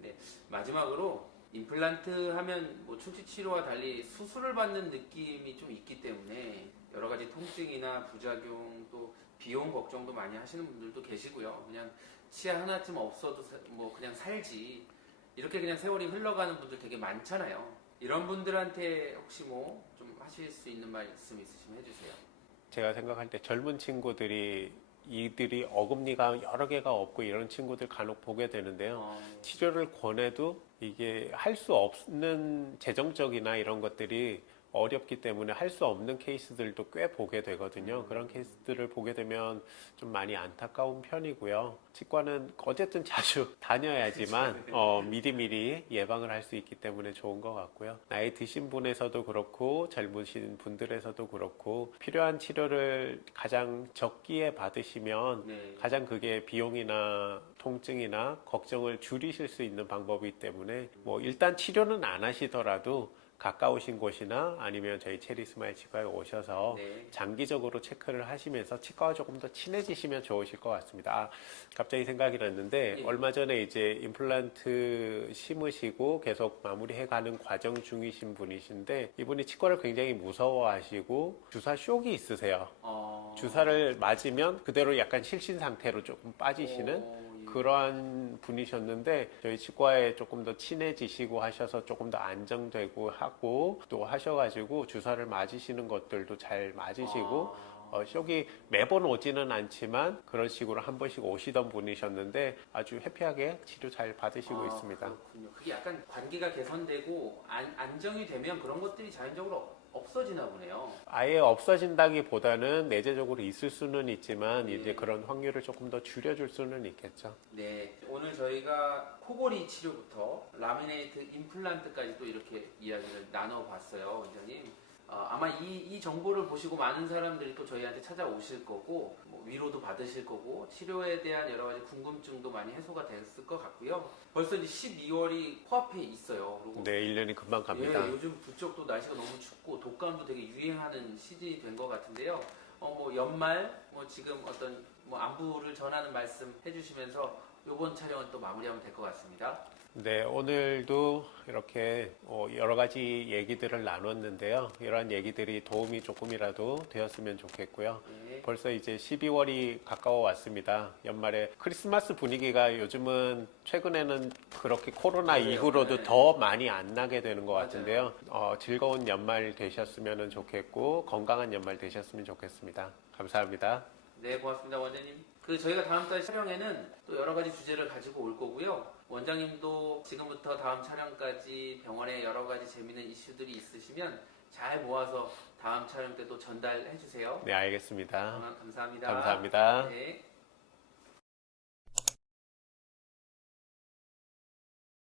네. 마지막으로 임플란트 하면 뭐 충치 치료와 달리 수술을 받는 느낌이 좀 있기 때문에 여러 가지 통증이나 부작용 또 비용 걱정도 많이 하시는 분들도 계시고요. 그냥 치아 하나쯤 없어도 뭐 그냥 살지 이렇게 그냥 세월이 흘러가는 분들 되게 많잖아요. 이런 분들한테 혹시 뭐 좀 하실 수 있는 말씀 있으시면 해주세요. 제가 생각할 때 젊은 친구들이 이들이 어금니가 여러 개가 없고 이런 친구들 간혹 보게 되는데요. 치료를 권해도 이게 할 수 없는 재정적이나 이런 것들이 어렵기 때문에 할 수 없는 케이스들도 꽤 보게 되거든요. 그런 케이스들을 보게 되면 좀 많이 안타까운 편이고요. 치과는 어쨌든 자주 다녀야지만 미리미리 예방을 할 수 있기 때문에 좋은 것 같고요. 나이 드신 분에서도 그렇고 젊으신 분들에서도 그렇고 필요한 치료를 가장 적기에 받으시면 네. 가장 그게 비용이나 통증이나 걱정을 줄이실 수 있는 방법이기 때문에 뭐 일단 치료는 안 하시더라도 가까우신 곳이나 아니면 저희 체리스마일 치과에 오셔서 네. 장기적으로 체크를 하시면서 치과와 조금 더 친해지시면 좋으실 것 같습니다. 갑자기 생각이 났는데 얼마 전에 이제 임플란트 심으시고 계속 마무리해가는 과정 중이신 분이신데 이분이 치과를 굉장히 무서워하시고 주사 쇼크 있으세요. 주사를 맞으면 그대로 약간 실신 상태로 조금 빠지시는 그러한 분이셨는데 저희 치과에 조금 더 친해지시고 하셔서 조금 더 안정되고 하고 또 하셔가지고 주사를 맞으시는 것들도 잘 맞으시고 쇼기 매번 오지는 않지만 그런 식으로 한 번씩 오시던 분이셨는데 아주 해피하게 치료 잘 받으시고 있습니다. 그렇군요. 그게 약간 관계가 개선되고 안정이 되면 그런 것들이 자연적으로 없어지나 보네요. 아예 없어진다기보다는 내재적으로 있을 수는 있지만 이제 그런 확률을 조금 더 줄여줄 수는 있겠죠. 네, 오늘 저희가 코골이 치료부터 라미네이트 임플란트까지 또 이렇게 이야기를 나눠봤어요, 원장님. 아마 이 정보를 보시고 많은 사람들이 또 저희한테 찾아오실 거고 뭐 위로도 받으실 거고 치료에 대한 여러 가지 궁금증도 많이 해소가 됐을 것 같고요. 벌써 이제 12월이 코앞에 있어요. 그리고 네, 1년이 금방 갑니다. 요즘 부쩍 또 날씨가 너무 춥고 독감도 되게 유행하는 시즌이 된 것 같은데요. 뭐 연말 뭐 지금 어떤 뭐 안부를 전하는 말씀 해주시면서 이번 촬영은 또 마무리하면 될 것 같습니다. 네, 오늘도 이렇게 여러 가지 얘기들을 나눴는데요. 이러한 얘기들이 도움이 조금이라도 되었으면 좋겠고요. 네. 벌써 이제 12월이 가까워 왔습니다. 연말에 크리스마스 분위기가 요즘은 최근에는 그렇게 코로나 맞아요. 이후로도 네. 더 많이 안 나게 되는 것 맞아요. 같은데요. 즐거운 연말 되셨으면 좋겠고 건강한 연말 되셨으면 좋겠습니다. 감사합니다. 네, 고맙습니다, 원장님. 저희가 다음 달 촬영에는 또 여러 가지 주제를 가지고 올 거고요. 원장님도 지금부터 다음 촬영까지 병원에 여러 가지 재미있는 이슈들이 있으시면 잘 모아서 다음 촬영 때도 전달해 주세요. 네, 알겠습니다. 감사합니다. 감사합니다. 네.